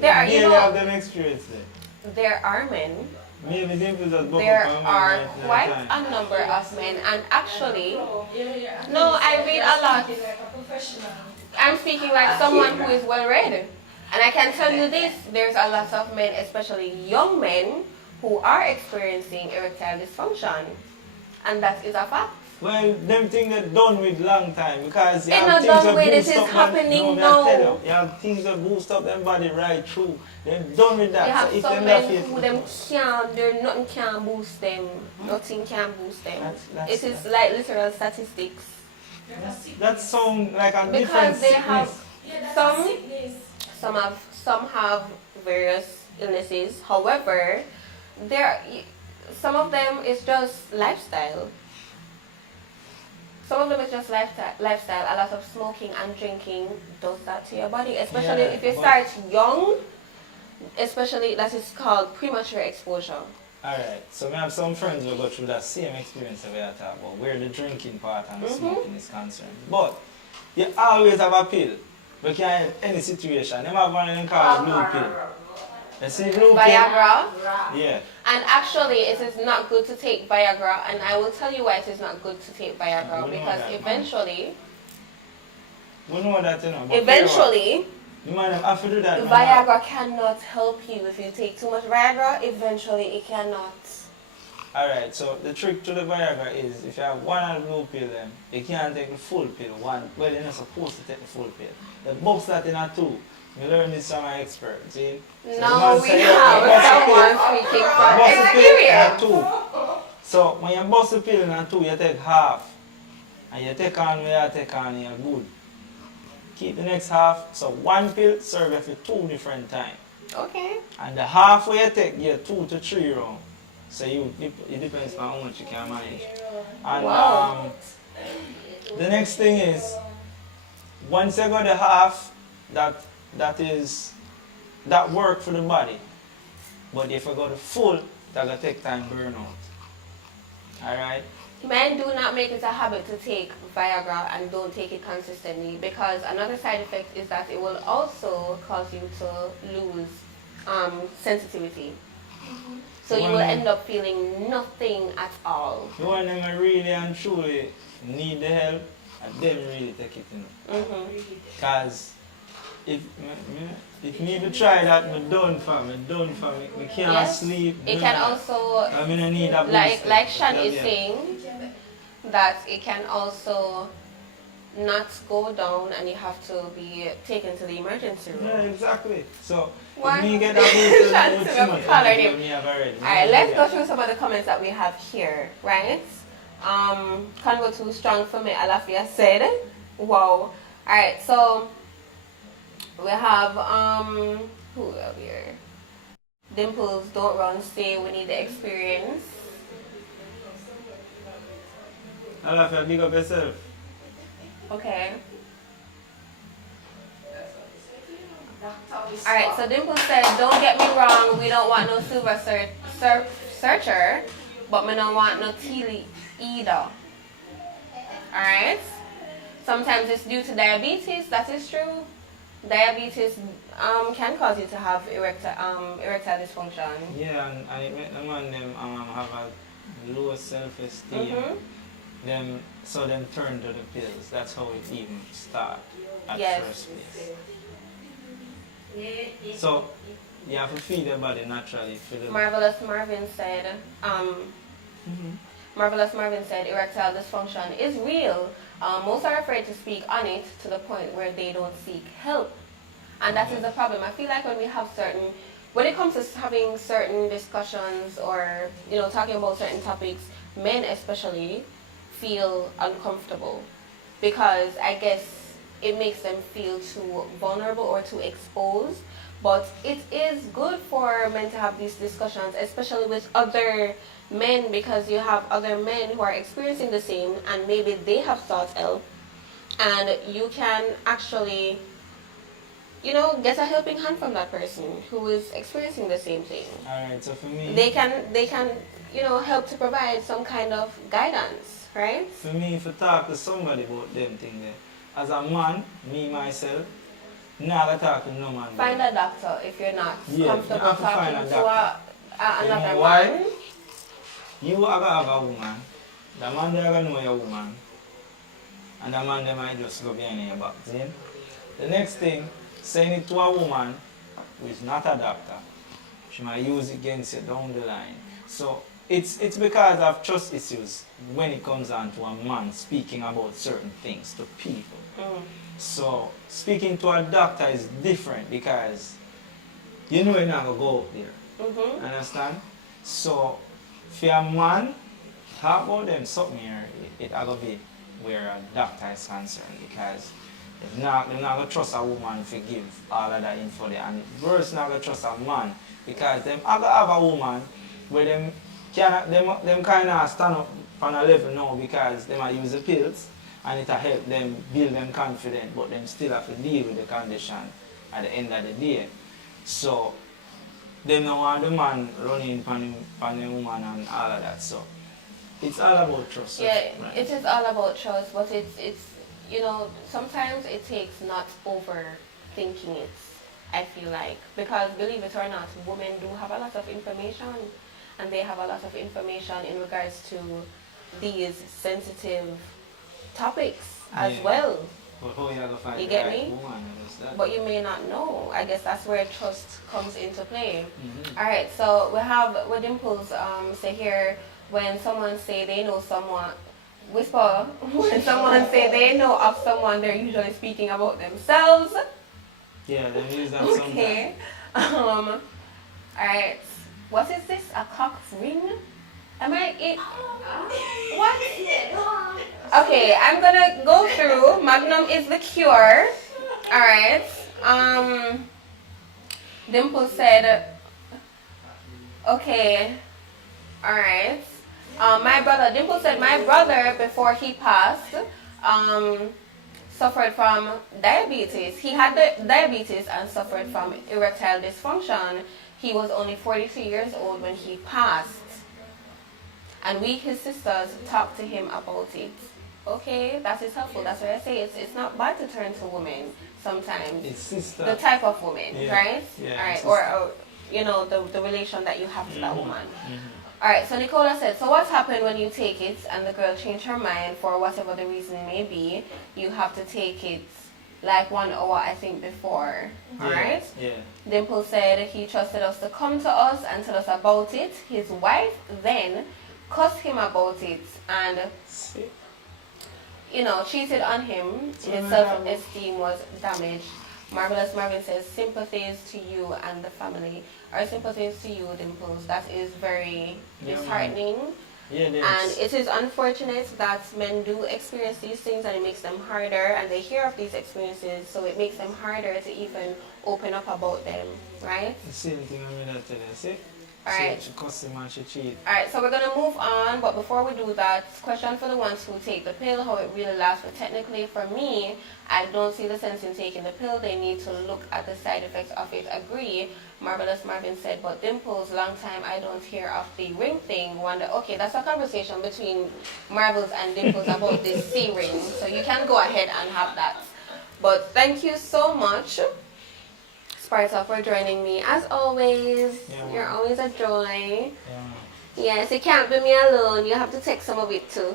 There are, you They know, have them experience there. there are men. Maybe Dimples has broke There up on are me right quite time. a number of men, and actually, Yeah. no, I read a lot. Like a professional. I'm speaking like someone who is well read. And I can tell you this, there's a lot of men, especially young men, who are experiencing erectile dysfunction. And that is a fact. Well, them things are done with long time because you It's have not things done that with, boost it is up happening no, me I now. tell you have things that boost up them body right through. They're done with that. You have so if some them men not fit- who them can't, nothing can boost them. Nothing can boost them. That's- It is like literal statistics. that sound like a different Because they have sickness. some have various illnesses. However, some of them is just lifestyle. Some of them is just lifestyle. A lot of smoking and drinking does that to your body, especially Yeah, if you but- start young. Especially that is called premature exposure. Alright, so we have some friends who go through that same experience that we are talking about, where the drinking part and the smoking is concerned. But you always have a pill. We can have any situation. Them have one of them called blue pill. You see blue pill? Viagra. Yeah. And actually, it is not good to take Viagra, and I will tell you why it is not good to take Viagra, We know because that, eventually, We know that, you know. But you might have to do that. man. Viagra cannot help you. If you take too much Viagra, eventually it cannot. Alright, so the trick to the Viagra is if you have one of the blue pill, then you can't take the full pill. Well, you're not supposed to take the full pill. The box that in a two. You learn this from an expert, see? So the No, man we say, have "You bust a pill, someone speaking from bust a pill in a experience. two." So when you bust a pill in a two, you take half. And you take on where you take on, you're good. Keep the next half. So one pill serve you for 2 different times. Okay. And the half where you take, you 2 to 3 rounds. So it depends on how much you can manage. And Wow. the next thing is, once you go the half, that work for the body. But if you go the full, that will take time burn out. Alright? Men do not make it a habit to take Viagra and don't take it consistently, because another side effect is that it will also cause you to lose sensitivity. So you will end up feeling nothing at all. The one that really and truly need the help, and them really take it, you know. Because if me to try that, me done for me. Me can't Yes. sleep. It do can that. also, I mean, I need a booster. like Shan is Yeah. saying, that it can also not go down and you have to be taken to the emergency room. Yeah, exactly. So, Why? if me get a booster, Shan, it's so too much colored energy him. me have already. Alright, let's go through some of the comments that we have here, right? Congo too strong for me, Alafia said. Wow. Alright, so we have who are we here? Dimples, don't run, stay, we need the experience. I'll have to big up yourself. Okay. Alright, so Dimple said, don't get me wrong, we don't want no silver searcher, but we don't want no teal either. Alright? Sometimes it's due to diabetes, that is true. Diabetes can cause you to have erectile dysfunction. Yeah, and it make the man them have a low self-esteem. So them turn to the pills. That's how it even start at Yes. first place. So you have to feed your body naturally. Marvelous Marvin said, Marvelous Marvin said, erectile dysfunction is real. Most are afraid to speak on it to the point where they don't seek help. And that is the problem. I feel like when it comes to having certain discussions or, talking about certain topics, men especially feel uncomfortable because I guess it makes them feel too vulnerable or too exposed. But it is good for men to have these discussions, especially with other men, because you have other men who are experiencing the same and maybe they have sought help and you can actually, you know, get a helping hand from that person who is experiencing the same thing. Alright, so for me, They can, you know, help to provide some kind of guidance, right? for me, if I talk to somebody about them thing there, as a man, me myself, not gonna talk to no man. Find a doctor if you're not Yeah, you comfortable have to find talking a to You another know why? man. You are gonna have a woman, the man they are gonna know your woman, and the man they might just go behind your back. See? The next thing, saying it to a woman who is not a doctor, she might use it against you down the line. So it's because of trust issues when it comes down to a man speaking about certain things to people. So speaking to a doctor is different because you know you're not gonna go out there. Understand? So for a man, talk about them something here, it gonna be where a doctor is concerned because they're not gonna trust a woman to give all of that info there, and worse not gonna trust a man because them I gonna have a woman where them kind of stand up on a level now because they might use the pills and it'll help them build them confident, but them still have to deal with the condition at the end of the day. So they don't want the man running on the woman and all of that. So it's all about trust. Yeah, right? it is all about trust, but it's you know, sometimes it takes not overthinking it, I feel like. Because believe it or not, women do have a lot of information, and they have a lot of information in regards to these sensitive topics as Yeah. well. But how you gonna find You the get right me? woman? Understand? But you may not know. I guess that's where trust comes into play. Mhm. All right, so we have with Dimples say here, when someone say they know someone, whisper, when someone say they know of someone, they're usually speaking about themselves. Yeah, they use that Okay. All right. What is this? A cock ring? Am I it? What? Okay, I'm gonna go through. Magnum is the cure. All right. Dimple said, okay. All right. My brother, Dimple said, my brother, before he passed, suffered from diabetes. He had the diabetes and suffered from erectile dysfunction. He was only 42 years old when he passed. And we, his sisters, talked to him about it. Okay, that is helpful. That's what I say. It's not bad to turn to women sometimes. It's sister. The type of woman, Yeah. right? Yeah, All right, sister. or you know, the relation that you have to that woman. Mhm. All right, so Nicola said, so what happened when you take it and the girl changed her mind for whatever the reason may be? You have to take it like 1 hour, I think, before. All right? Yeah. Dimple said he trusted us to come to us and tell us about it. His wife then cussed him about it and, See? you know, cheated on him. So His self-esteem was damaged. Marvelous Marvin says, sympathies to you and the family. Our sympathies to you, Dimples. That is very disheartening. Yeah, And it is unfortunate that men do experience these things and it makes them harder, and they hear of these experiences, so it makes them harder to even open up about them, right? the same thing I'm gonna tell you, see? Alright. She cuss him and she cheat. Alright, so we're going to move on, but before we do that, question for the ones who take the pill, how it really lasts. But technically, for me, I don't see the sense in taking the pill. They need to look at the side effects of it. Agree. Marvelous Marvin said, but Dimples, long time I don't hear of the ring thing. Wonder, okay, that's a conversation between Marvels and Dimples about this C ring. So you can go ahead and have that. But thank you so much, Sparta, for joining me. As always, Yeah, you're always a joy. Yeah. Yes, you can't be me alone. You have to take some of it too.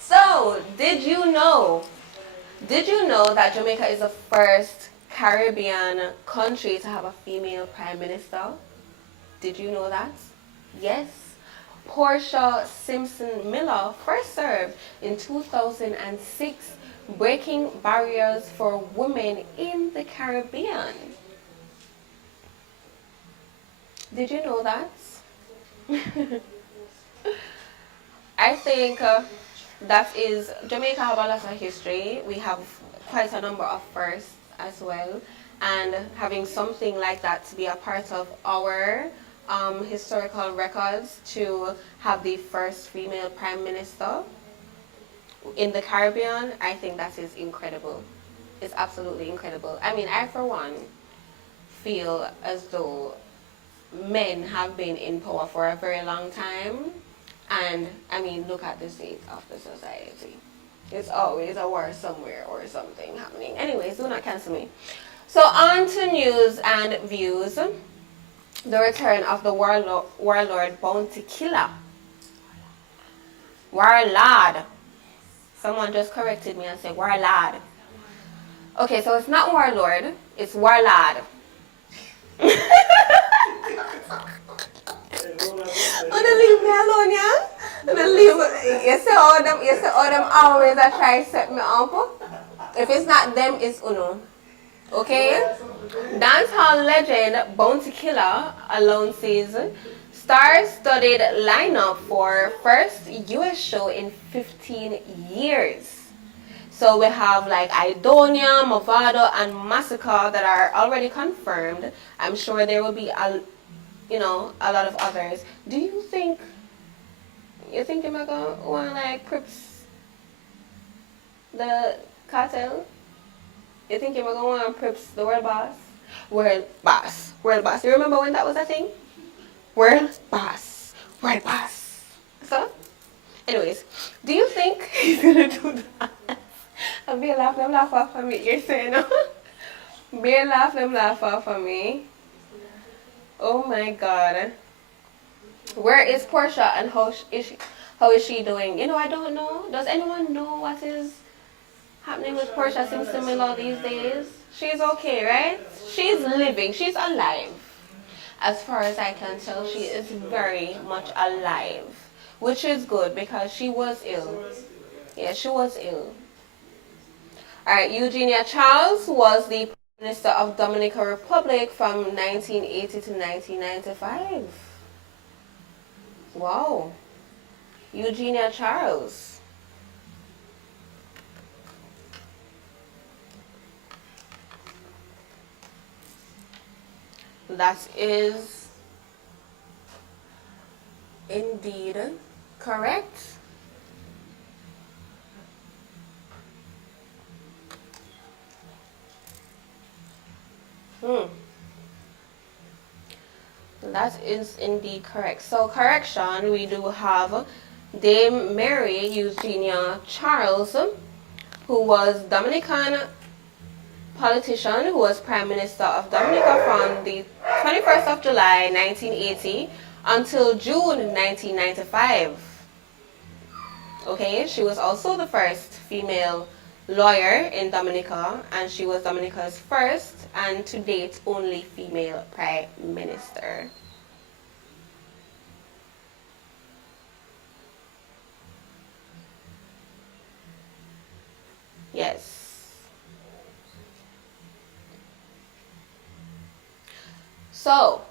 So, did you know that Jamaica is the first Caribbean country to have a female prime minister? Did you know that? Yes. Portia Simpson Miller first served in 2006, breaking barriers for women in the Caribbean. Did you know that? I think Jamaica have a lot of history. We have quite a number of firsts as well. And having something like that to be a part of our historical records, to have the first female prime minister, in the Caribbean, I think that is incredible. It's absolutely incredible. I mean, I for one feel as though men have been in power for a very long time, and I mean, look at the state of the society. It's always a war somewhere or something happening. Anyways, do not cancel me. So on to news and views. The return of the warlord bounty killer. Warlord. Someone just corrected me and said warlord. Okay, so it's not warlord, it's warlord. Wanna leave me alone, yeah? Wanna leave me. You see all them always are try to set me up. If it's not them, it's Uno. Okay? Dancehall legend Bounty Killer announces star-studded lineup for first US show in 15 years. So we have like Idonia, Movado, and Massacre that are already confirmed. I'm sure there will be a lot of others. Do you think am I gonna want like Crips the cartel? You think am I gonna want Crips the world boss? World boss. You remember when that was a thing? World boss. So, anyways, do you think he's gonna do that? And be laugh off of me. You're saying no? Be laugh off of me. Oh my God. Where is Portia and how is she doing? I don't know. Does anyone know what is happening with Portia Simpson these days? She's okay, right? She's living. She's alive. As far as I can tell, she is very much alive. Which is good because she was ill. Yeah, she was ill. Alright, Eugenia Charles was the Prime Minister of Dominican Republic from 1980 to 1995. Wow. Eugenia Charles. That is indeed correct. That is indeed correct. So correction, we do have Dame Mary Eugenia Charles, who was Dominican politician who was Prime Minister of Dominica from the 21st of July 1980 until June 1995. Okay, she was also the first female lawyer in Dominica, and she was Dominica's first and to date only female Prime Minister. Yes. So,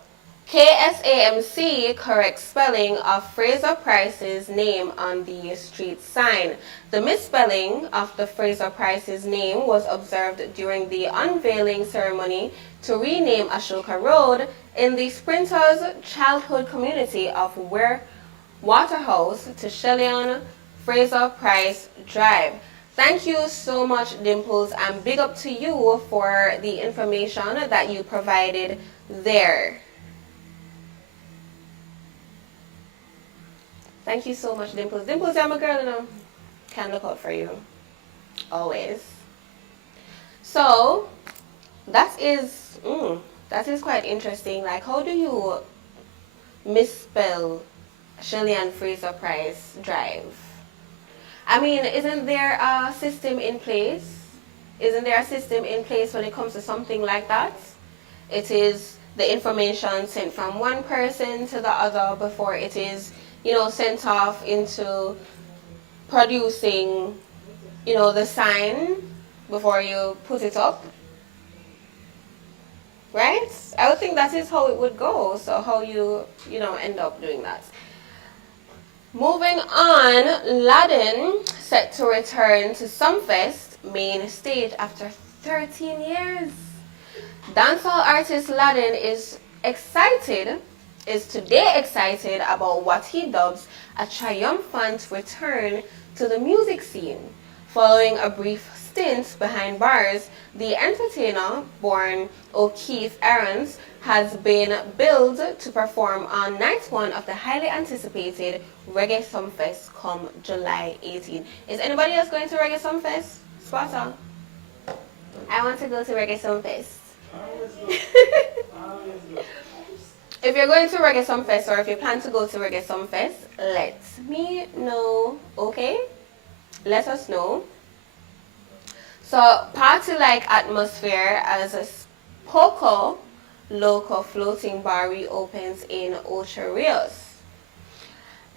KSAMC correct spelling of Fraser Price's name on the street sign. The misspelling of the Fraser Price's name was observed during the unveiling ceremony to rename Ashoka Road in the Sprinters childhood community of Waterhouse to Shellyan Fraser Price Drive. Thank you so much, Dimples, and big up to you for the information that you provided there. Thank you so much, Dimples. Dimples, I'm a girl, you know. Can look out for you. Always. So, that is quite interesting. Like, how do you misspell Shellyan Fraser Price Drive? I mean, isn't there a system in place? Isn't there a system in place when it comes to something like that? It is the information sent from one person to the other before it is, sent off into producing, the sign before you put it up. Right? I would think that is how it would go. So how you end up doing that. Moving on, Laden set to return to Sumfest main stage after 13 years. Dancehall artist Laden is excited is today excited about what he dubs a triumphant return to the music scene. Following a brief stint behind bars, the entertainer, born O'Keefe Aarons, has been billed to perform on night one of the highly anticipated Reggae Sumfest come July 18. Is anybody else going to Reggae Sumfest? Spot on. I want to go to Reggae Sumfest. If you're going to Reggae Sumfest or if you plan to go to Reggae Sumfest, let me know, okay? Let us know. So, party-like atmosphere as a Poco Loco floating bar reopens in Ocho Rios.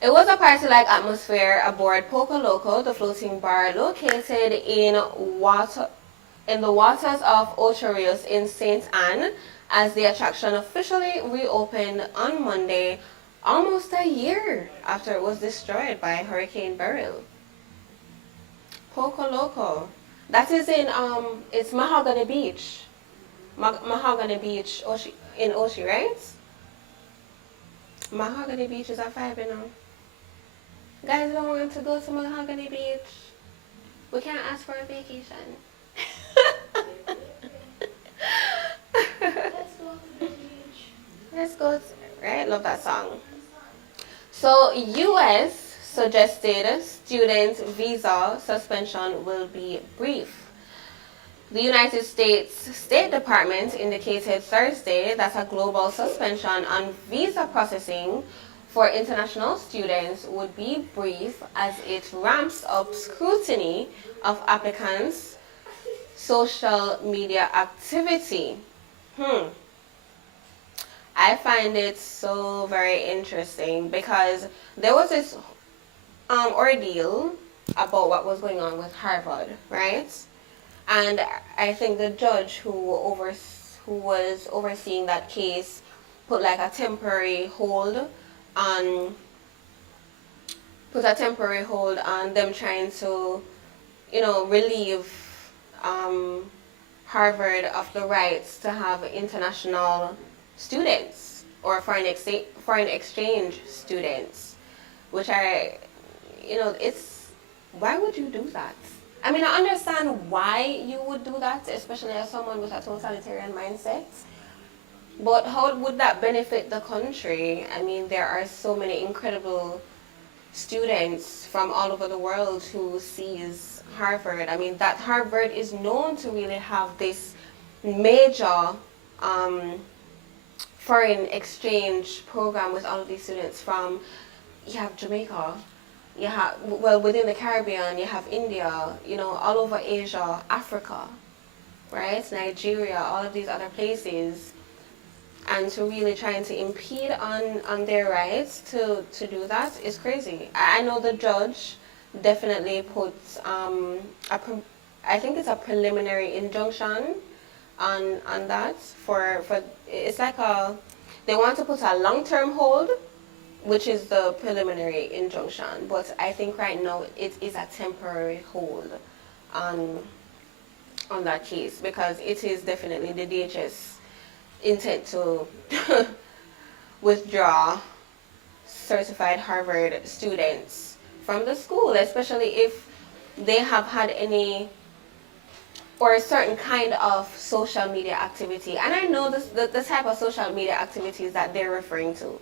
It was a party-like atmosphere aboard Poco Loco, the floating bar located in the waters of Ocho Rios in St. Anne, as the attraction officially reopened on Monday, almost a year after it was destroyed by Hurricane Beryl. Poco Loco. That is in, it's Mahogany Beach. Mahogany Beach in Oshi, right? Mahogany Beach is a vibe, you know. Guys don't want to go to Mahogany Beach. We can't ask for a vacation. Let's go, right? Love that song. So, U.S. suggested student visa suspension will be brief. The United States State Department indicated Thursday that a global suspension on visa processing for international students would be brief as it ramps up scrutiny of applicants' social media activity. I find it so very interesting because there was this ordeal about what was going on with Harvard, right? And I think the judge who was overseeing that case put like a temporary hold on them trying to, relieve Harvard of the rights to have international students or foreign exchange students, which why would you do that? I mean, I understand why you would do that, especially as someone with a totalitarian mindset. But how would that benefit the country? I mean, there are so many incredible students from all over the world who sees Harvard. I mean, that Harvard is known to really have this major foreign exchange program with all of these students from, you have Jamaica, you have, within the Caribbean, you have India, all over Asia, Africa, right? Nigeria, all of these other places. And to really trying to impede on their rights to do that is crazy. I know the judge definitely puts, I think it's a preliminary injunction on that for it's like they want to put a long-term hold, which is the preliminary injunction, but I think right now it is a temporary hold on that case because it is definitely the DHS intent to withdraw certified Harvard students from the school, especially if they have had any or a certain kind of social media activity. And I know the type of social media activities that they're referring to.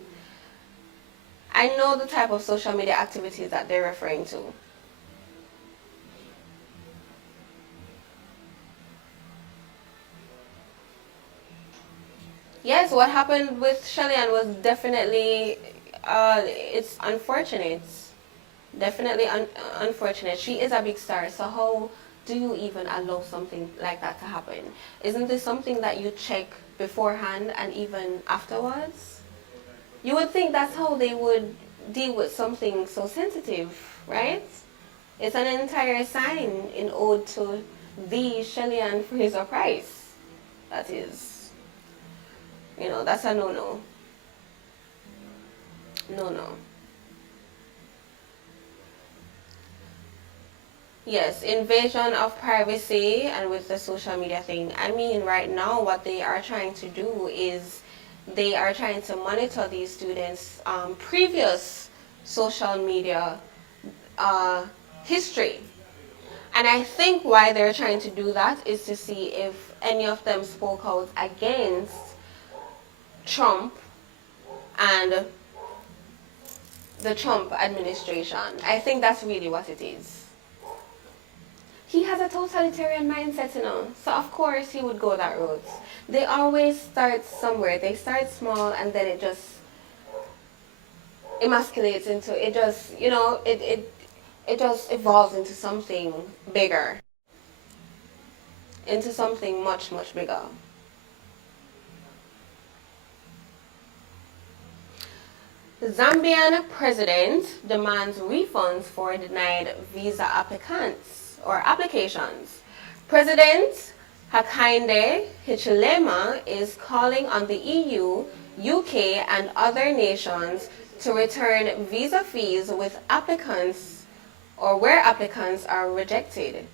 I know the type of social media activities that they're referring to. Yes, what happened with Shellyan was definitely, it's unfortunate. Definitely unfortunate. She is a big star, so how do you even allow something like that to happen? Isn't this something that you check beforehand and even afterwards? You would think that's how they would deal with something so sensitive, right? It's an entire sign in ode to the Shellyan Fraser Price. That is, that's a no-no. No-no. Yes, invasion of privacy and with the social media thing. I mean, right now what they are trying to do is they are trying to monitor these students' previous social media history. And I think why they're trying to do that is to see if any of them spoke out against Trump and the Trump administration. I think that's really what it is. He has a totalitarian mindset, you know, so of course he would go that route. They always start somewhere. They start small and then it just emasculates into, it just, you know, it just evolves into something bigger. Into something much, much bigger. The Zambian president demands refunds for denied visa applicants or applications. President Hakainde Hichilema is calling on the EU, UK, and other nations to return visa fees with applicants or where applicants are rejected.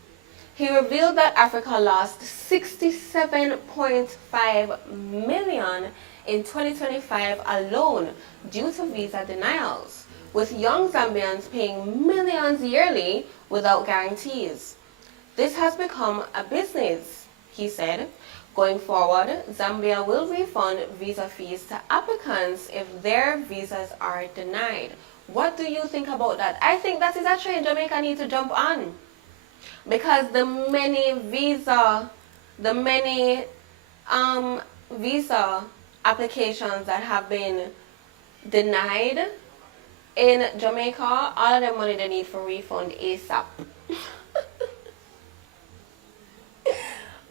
He revealed that Africa lost 67.5 million in 2025 alone due to visa denials, with young Zambians paying millions yearly without guarantees. This has become a business, he said. Going forward, Zambia will refund visa fees to applicants if their visas are denied. What do you think about that? I think that is a trend Jamaica need to jump on. Because the many visa applications that have been denied in Jamaica, all of the money they need for refund ASAP.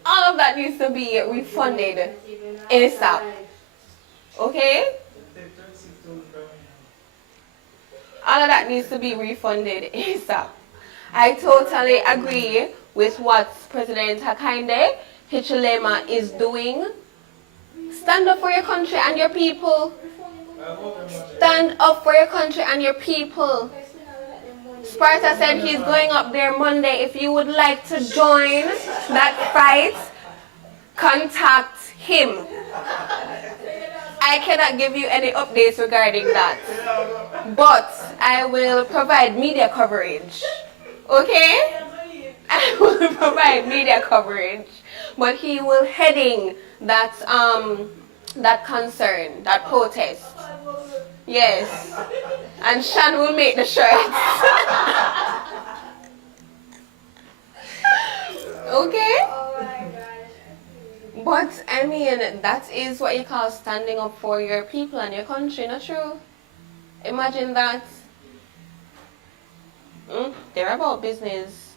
All of that needs to be refunded ASAP. Okay? All of that needs to be refunded ASAP. I totally agree with what President Hakainde Hichilema is doing. Stand up for your country and your people. Stand up for your country and your people. Sparta said he's going up there Monday. If you would like to join that fight, contact him. I cannot give you any updates regarding that, but I will provide media coverage. Okay? I will provide media coverage. But he will heading that that concern, that protest. Yes. And Shan will make the shirts. Okay? But I mean, that is what you call standing up for your people and your country, not true? Imagine that. They're about business.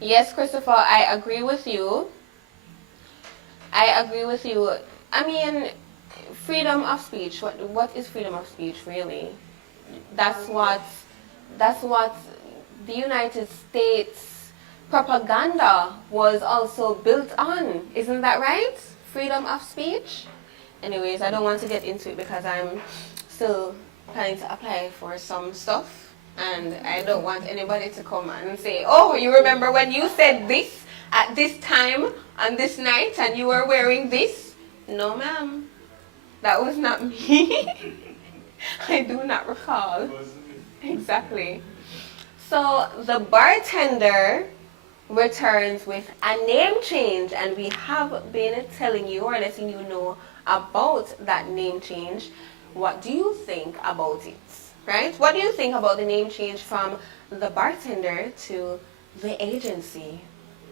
Yes, Christopher, I agree with you. I agree with you. I mean, freedom of speech. What is freedom of speech really? That's what the United States propaganda was also built on. Isn't that right? Freedom of speech? Anyways, I don't want to get into it because I'm still planning to apply for some stuff. And I don't want anybody to come and say, oh, you remember when you said this at this time on this night and you were wearing this? No, ma'am. That was not me. I do not recall. Exactly. So the bartender returns with a name change, and we have been telling you or letting you know about that name change. What do you think about it? Right? What do you think about the name change from the bartender to the agency?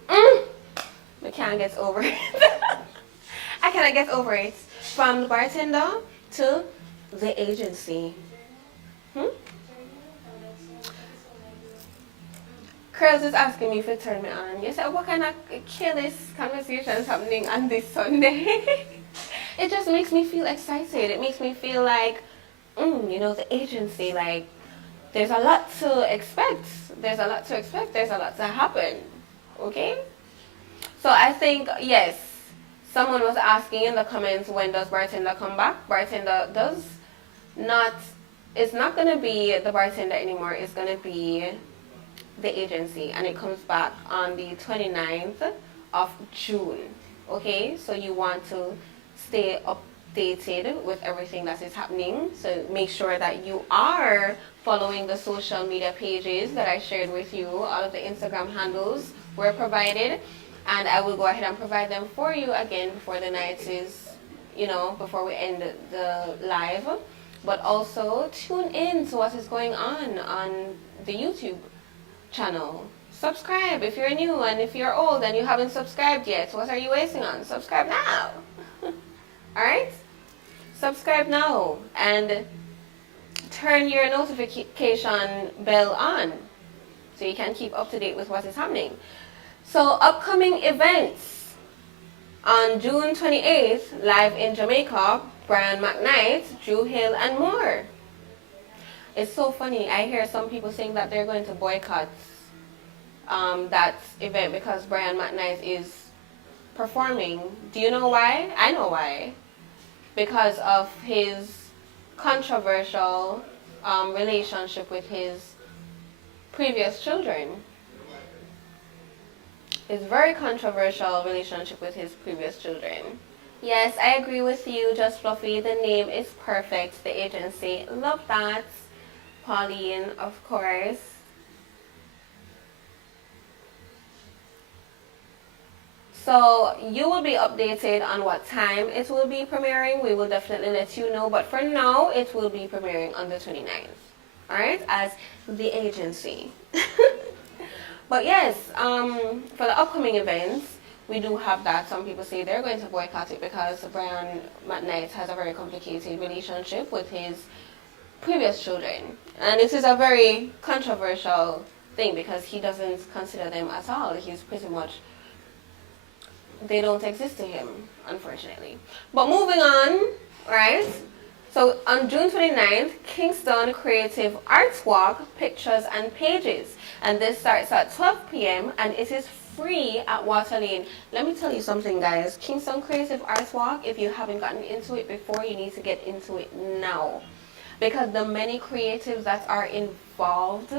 I can't get over it. I cannot get over it. From the bartender to the agency. Curls is asking me if you turn me on. You said, what kind of careless conversations happening on this Sunday? It just makes me feel excited. It makes me feel like, you know, the agency, like, there's a lot to expect. There's a lot to expect. There's a lot to happen. Okay? So I think, yes, someone was asking in the comments, when does Bartender come back? Bartender does not, it's not going to be the Bartender anymore. It's going to be the agency. And it comes back on the 29th of June. Okay, so you want to stay updated with everything that is happening. So make sure that you are following the social media pages that I shared with you. All of the Instagram handles were provided, and I will go ahead and provide them for you again before the night is, before we end the live. But also tune in to what is going on the YouTube channel. Subscribe if you're new, and if you're old and you haven't subscribed yet, what are you waiting on? Subscribe now. Alright? Subscribe now and turn your notification bell on so you can keep up to date with what is happening. So upcoming events on June 28th, live in Jamaica, Brian McKnight, Drew Hill, and more. It's so funny. I hear some people saying that they're going to boycott that event because Brian McKnight is performing. Do you know why? I know why. Because of his controversial relationship with his previous children. His very controversial relationship with his previous children. Yes, I agree with you, Just Fluffy. The name is perfect. The agency. Love that. Pauline, of course. So you will be updated on what time it will be premiering. We will definitely let you know. But for now, it will be premiering on the 29th. Alright? As the agency. But yes, for the upcoming events, we do have that. Some people say they're going to boycott it because Brian McKnight has a very complicated relationship with his previous children. And it is a very controversial thing because he doesn't consider them at all. He's pretty much, they don't exist to him, unfortunately. But moving on, right? So on June 29th, Kingston Creative Arts Walk, Pictures and Pages. And this starts at 12 p.m. and it is free at Water Lane. Let me tell you something, guys. Kingston Creative Arts Walk, if you haven't gotten into it before, you need to get into it now. Because the many creatives that are involved,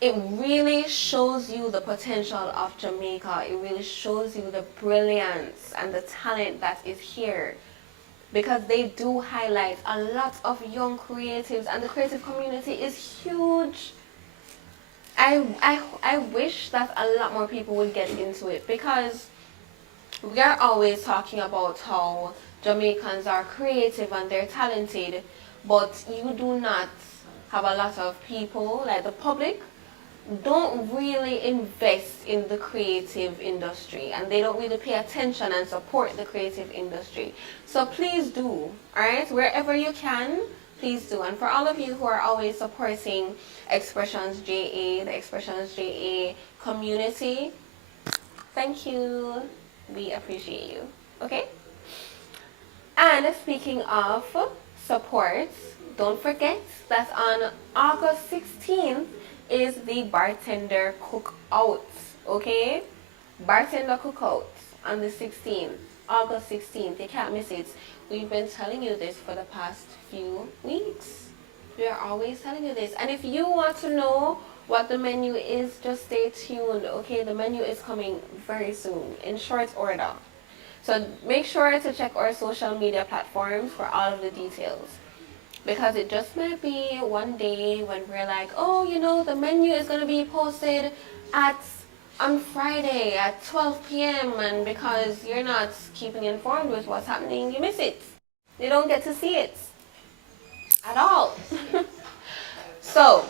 it really shows you the potential of Jamaica. It really shows you the brilliance and the talent that is here. Because they do highlight a lot of young creatives and the creative community is huge. I wish that a lot more people would get into it because we are always talking about how Jamaicans are creative and they're talented, but you do not have a lot of people, like the public, don't really invest in the creative industry and they don't really pay attention and support the creative industry. So please do, alright? Wherever you can, please do. And for all of you who are always supporting Xpressionz JA, the Xpressionz JA community, thank you. We appreciate you. Okay? And speaking of support, don't forget that on August 16th is the Bartender Cookout. Okay? Bartender Cookout on the 16th. August 16th. You can't miss it. We've been telling you this for the past few weeks. We are always telling you this. And if you want to know what the menu is, just stay tuned. Okay? The menu is coming very soon, in short order. So make sure to check our social media platforms for all of the details. Because it just might be one day when we're like, oh, you know, the menu is going to be posted on Friday at 12 p.m. And because you're not keeping informed with what's happening, you miss it. You don't get to see it at all. So,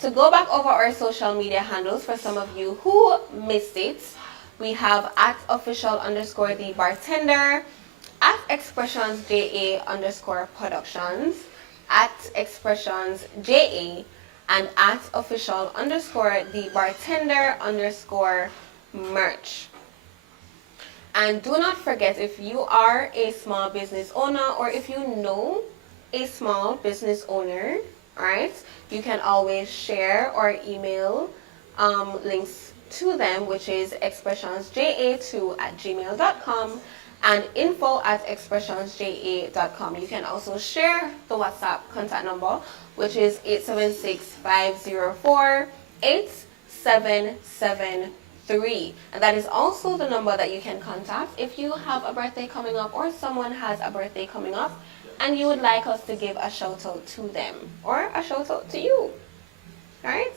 to go back over our social media handles for some of you who missed it, we have @official_the bartender, @Xpressionz JA _productions, @Xpressionz JA, and @official_the bartender _merch. And do not forget, if you are a small business owner or if you know a small business owner, alright, you can always share or email links to them, which is xpressionzja2@gmail.com and info@xpressionzja.com. You can also share the WhatsApp contact number, which is 876-504-8773. 3. And that is also the number that you can contact if you have a birthday coming up or someone has a birthday coming up and you would like us to give a shout out to them or a shout out to you. Alright?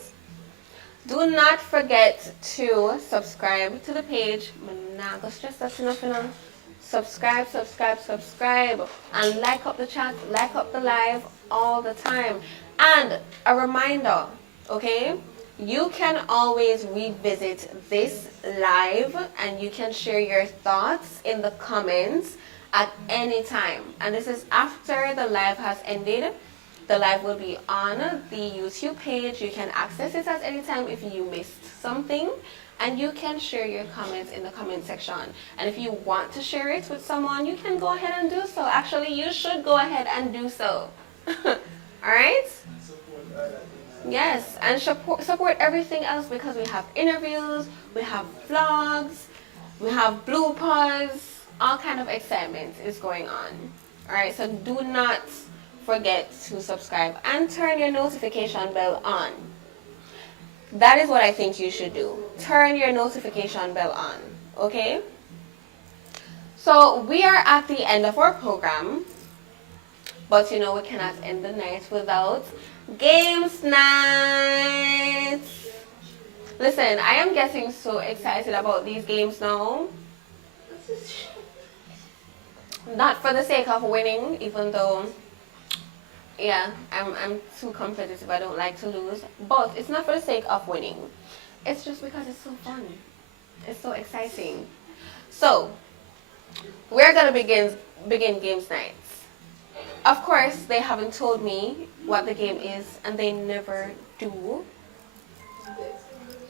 Do not forget to subscribe to the page. Subscribe, and like up the chat, like up the live all the time. And a reminder, okay? You can always revisit this live and you can share your thoughts in the comments at any time. And this is after the live has ended. The live will be on the YouTube page. You can access it at any time if you missed something. And you can share your comments in the comment section. And if you want to share it with someone, you can go ahead and do so. Actually, you should go ahead and do so. Alright? Yes, and support everything else because we have interviews, we have vlogs, we have bloopers, all kind of excitement is going on. Alright, so do not forget to subscribe and turn your notification bell on. That is what I think you should do. Turn your notification bell on, okay? So we are at the end of our program, but you know we cannot end the night without games night. Listen, I am getting so excited about these games now. Not for the sake of winning, even though yeah, I'm too competitive. I don't like to lose. But it's not for the sake of winning. It's just because it's so fun. It's so exciting. So, we're going to begin games nights. Of course, they haven't told me what the game is, and they never do.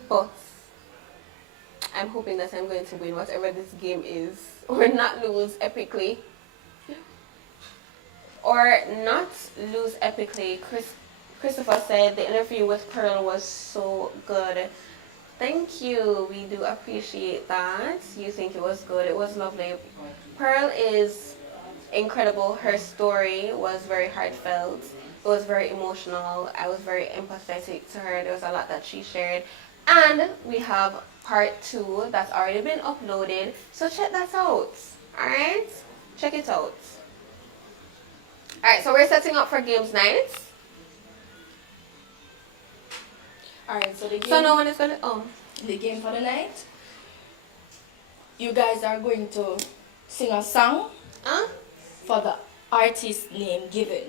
But I'm hoping that I'm going to win whatever this game is, or not lose epically. Or not lose epically. Christopher said the interview with Pearl was so good. Thank you. We do appreciate that. You think it was good. It was lovely. Pearl is incredible. Her story was very heartfelt. It was very emotional. I was very empathetic to her. There was a lot that she shared. And we have part 2 that's already been uploaded. So check that out. Alright? Check it out. Alright, so we're setting up for games nights. Alright, so the game. So no one is gonna The game for the night. You guys are going to sing a song for the artist name given.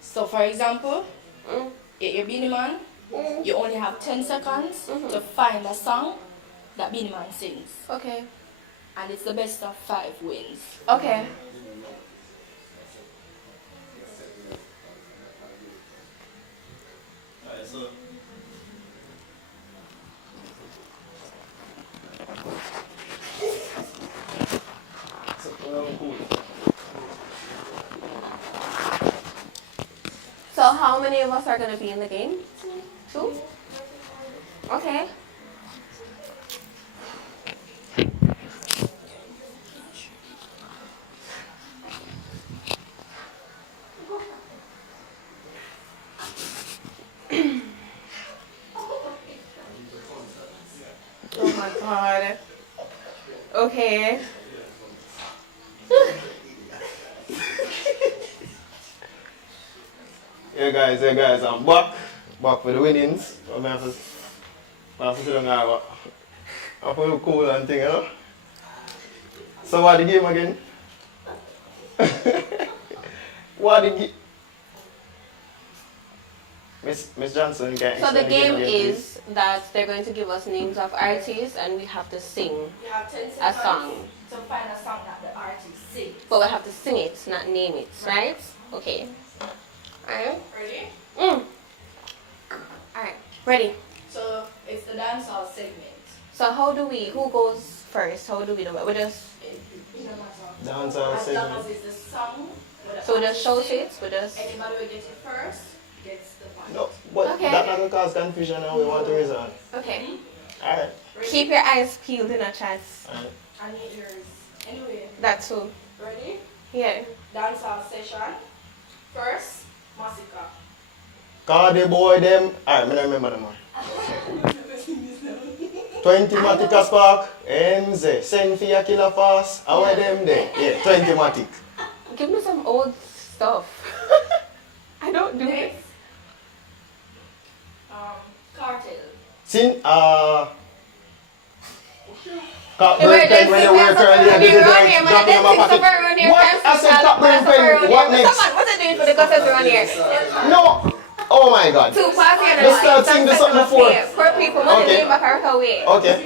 So for example, you're Beanie Man. You only have 10 seconds to find a song that Beanie Man sings. Okay. And it's the best of 5 wins. Okay. So So how many of us are going to be in the game? 2? Okay. Oh my god. Okay. Hey guys, I'm back for the winnings. I have to sit down now. I feel cool and thing, you know. So what the game again? What the game? Miss Johnson, can So the game please? is that they're going to give us names of artists and we have to sing You have 10 a seconds song. to find a song that the artist sings. But we have to sing it, not name it, right? Okay. Alright. Ready? Alright. Ready. So it's the dancehall segment. So who goes first? How do we do it? We just, Dancehall As long segment. as it's the song. with the so we just artist shout sings, it, we just, Anybody will get it first gets the point. No, but Okay. that not gonna cause confusion and we want to resolve. okay. Alright. Ready? Keep your eyes peeled in a chat. Alright. I need yours. Anyway, That too. ready? Yeah. Dancehall session. First, Masika. Call the boy them. Alright, I don't remember them one. 20 Matic spark, MZ, send for your killer fast, how are them there? Yeah, 20 Matic. Give me some old stuff. I don't do it. Cartel. See, Emergency when you work earlier, Emergency did it emergency around here. What? I said Cockburn pen. What next? What's it doing for the gutters around here? No. Oh my God. Two parts here. Let's start singing the something before. Poor people, what Okay. they name back our way. Okay.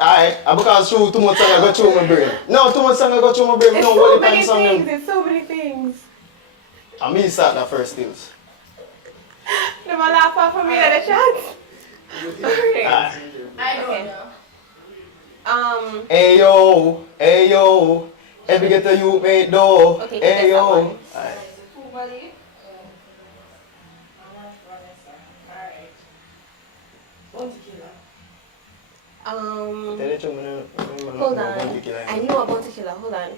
Alright, because too much song I got through my brain. No, too much song I got through my brain. It's No, so what many the song things. them. It's so many things. I mean start that first stills. They will laugh off of me in the chat. Alright. I don't know. Hey yo, every get a you made door. Okay, Hey that's that yo. one. Alright. Who buddy? Hold on. I knew about to killer. Hold on.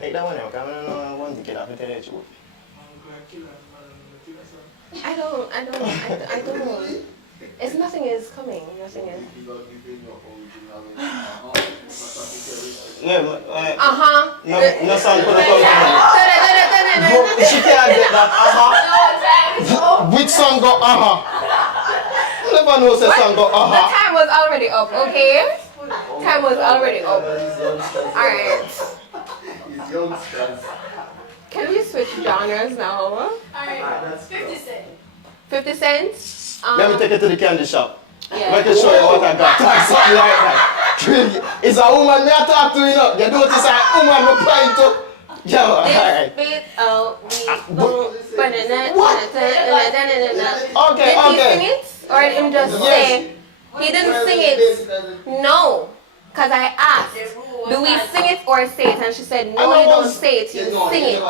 Take that one out, because I don't want to kill that. I don't. It's nothing is coming. Nothing is. No song for the She can't get that, Which song go, Never know the song go, The time was already up, okay? Time was already up. Alright. Can we switch genres now? Alright, 50 cents. 50 cents? Let me take it to the candy shop. Yeah. Let me show you what I got. Something like that. It's a woman me I talk to, you know. You notice a woman me applying to. Yo, alright. Spit out Okay, Did he okay. sing it? Or did him just say? He didn't sing it. No. Because I asked, do we sing it or say it? And she said, no, you don't say it, you sing it.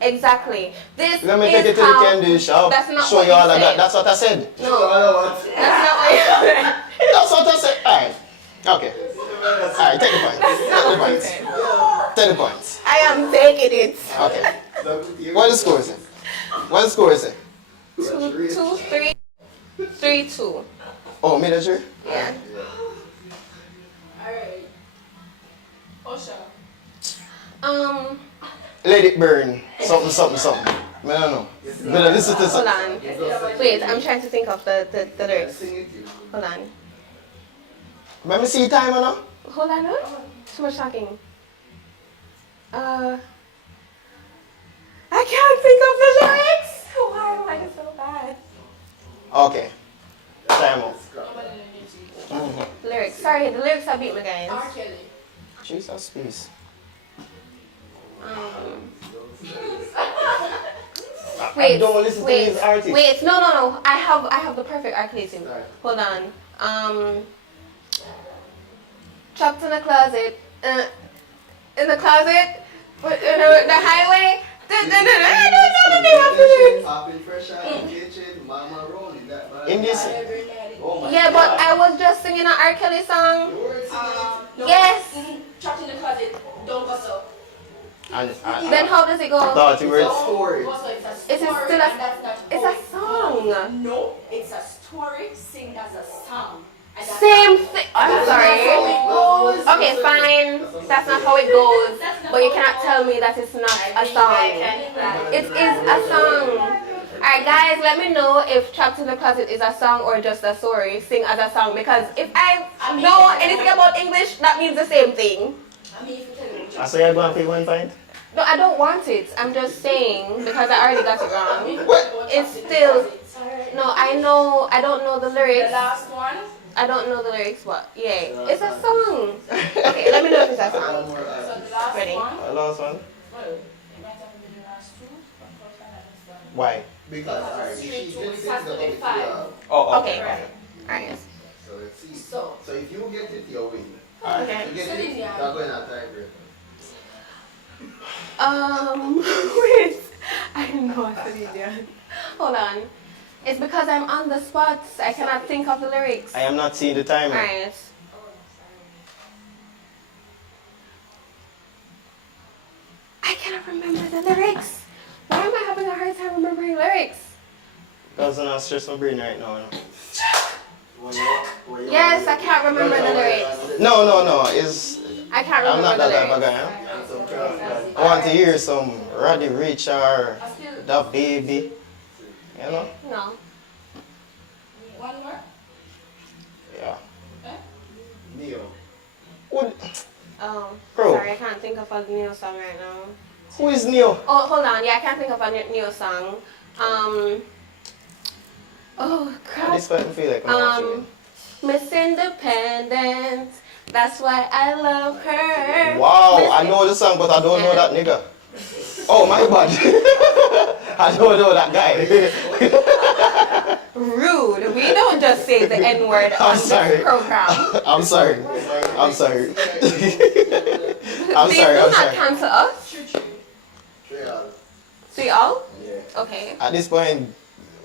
Exactly. This Let me is take it to the how- candy shop. That's not Show what you all you of that. said. That's what I said. No. That's not what you said. That's what I said. Alright. Okay. Alright, take the point. That's not Take the what you points. said. Take the points. I am taking it. Okay. What the score is it? What the score is it? 2, 3, 3, 2. Oh, miniature? Yeah. Alright. Osha. Let it burn. Something. I don't know. Better listen to Hold something. on. Wait, I'm trying to think of the lyrics. Hold on. Let me see time or no? Hold on. Too much talking. I can't think of the lyrics. Why am I so bad? Okay. Time up. Lyrics. Sorry, the lyrics are beat me, guys. R. Kelly. Jesus, please. Wait, I don't listen to these artists. Wait, no. I have the perfect artist. Hold on. Trapped in the closet. In the closet. The highway. I don't know the name of the lyrics. In this, Yeah, but I was just singing an R. Kelly song. Yes. Trapped in the closet. Don't go so. Then how does it go? 30 words. It's still it's a song. No, it's a story sing as a song. Same thing. I'm sorry. Okay, fine. That's not how it goes. But you cannot tell me that it's not a song. It is a song. Alright guys, let me know if Trapped in the Closet is a song or just a story. Sing as a song. Because if I know anything about English, that means the same thing. I say you're going to pay 1 pint? No, I don't want it. I'm just saying because I already got it wrong. What? It's still no. I know. I don't know the lyrics. The last one. I don't know the lyrics, but yeah, it's a song. Okay, let me know if it's a song. So the last Ready? one. Last one? It might have been the last two. Why? Because it's 3, 2, it has to be 5. Oh, Okay. Alright. So let's see. So. So if you get it, you win. Okay. If you get it, you're going to tiebreaker. Wait. I know Celine. Hold on. It's because I'm on the spot. I cannot think of the lyrics. I am not seeing the timer. Alright. I cannot remember the lyrics. Why am I having a hard time remembering lyrics? Because I'm not stressing my brain right now. Yes, I can't remember the lyrics. No. It's, I can't I'm remember not the that type of lyrics. guy. Huh? I want to hear some Roddy Rich or that baby. You know? No. One more? Yeah. Neo. Who, Oh, Bro. sorry, I can't think of a new song right now. who is Neo? Oh, hold on. Yeah, I can't think of a new song. Oh, crap. This person feel like I'm watching Miss Independent. That's why I love her. it. Wow, Miss I know the song, but I don't know that nigga. Oh, my bad. I don't know that guy. Rude. We don't just say the N word on sorry. this program. I'm sorry. I'm sorry. I'm Please sorry. do I'm not sorry. cancel us. 3 hours. 3 all? Yeah. Okay. At this point,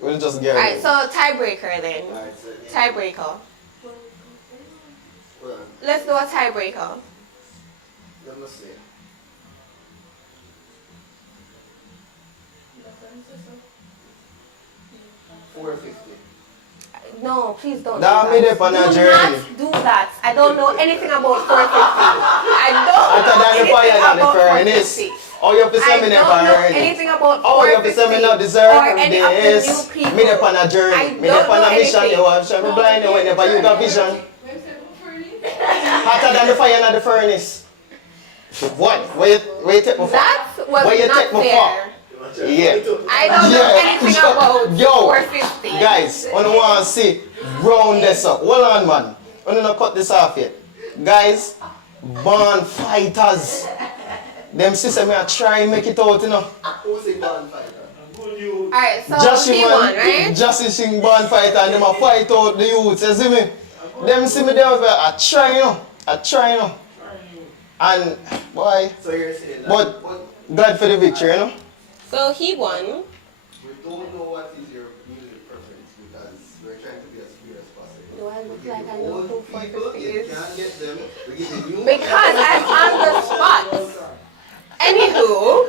we'll just get Alright, so tiebreaker then. Alright, so Tiebreaker. hold on. Let's do a tiebreaker. Let me see. $4.50. No, please don't. Nah, do me that. there on a Do journey. not do that. I don't know anything about 450. I don't Hotter know than the anything fire than the about furnace. 450. Oh, you have to I say me don't never know heard it. anything about 450 Oh, you have to say me not deserve or any of the this. new people. Me there on a journey. I Me there don't on a know mission. anything. You have to be blind whenever you got vision. Hotter than the fire than the furnace. What? Where you take me for? That was Where you not take me fair. Yeah. I don't know anything about Yo, 450. guys, I want to see round this up. Hold on, man. I don't cut this off yet. Guys, born fighters. Them sister me a try and make it out, you know. Who's the bonfire? Alright, so Joshy he man, won, right? Joshy sing born fighter and them a fight out the youths, you see me? Them see me there, I try, you know. I try, you know. And, boy, So you're saying that. but glad for the victory, you know. So he won. We don't know what is your music preference because we're trying to be as fair as possible. Do I look We like give I the know old who people, 450 you is? can't get them. We give the new Because I'm on the spot. Anywho,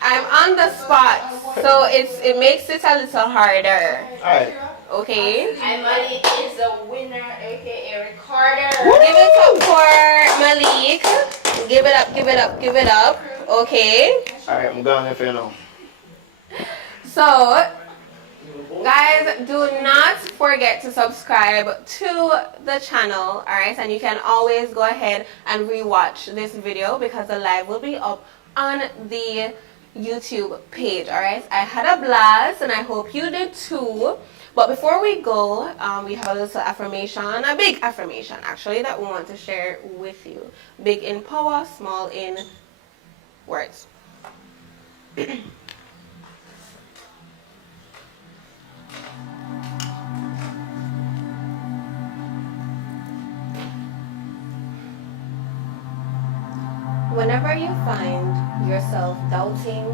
I'm on the spot, so it makes it a little harder. Alright. Okay. And Malik is a winner, aka recorder. Give it up for Malik. Give it up, give it up, give it up. Okay. Alright, I'm going if you know. So, guys, do not forget to subscribe to the channel, alright? And you can always go ahead and rewatch this video because the live will be up on the YouTube page, alright? I had a blast and I hope you did too. But before we go, we have a little affirmation, a big affirmation actually, that we want to share with you. Big in power, small in words. Whenever you find yourself doubting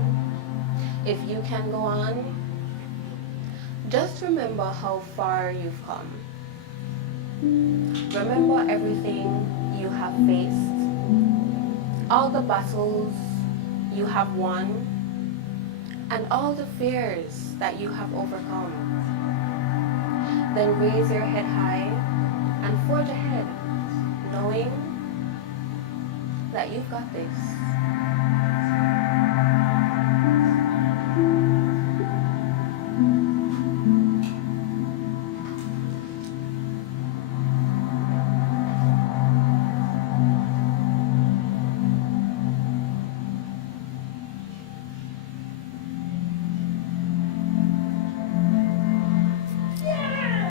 if you can go on, just remember how far you've come. Remember everything you have faced, all the battles you have won, and all the fears that you have overcome. Then raise your head high and forge ahead, knowing that you've got this.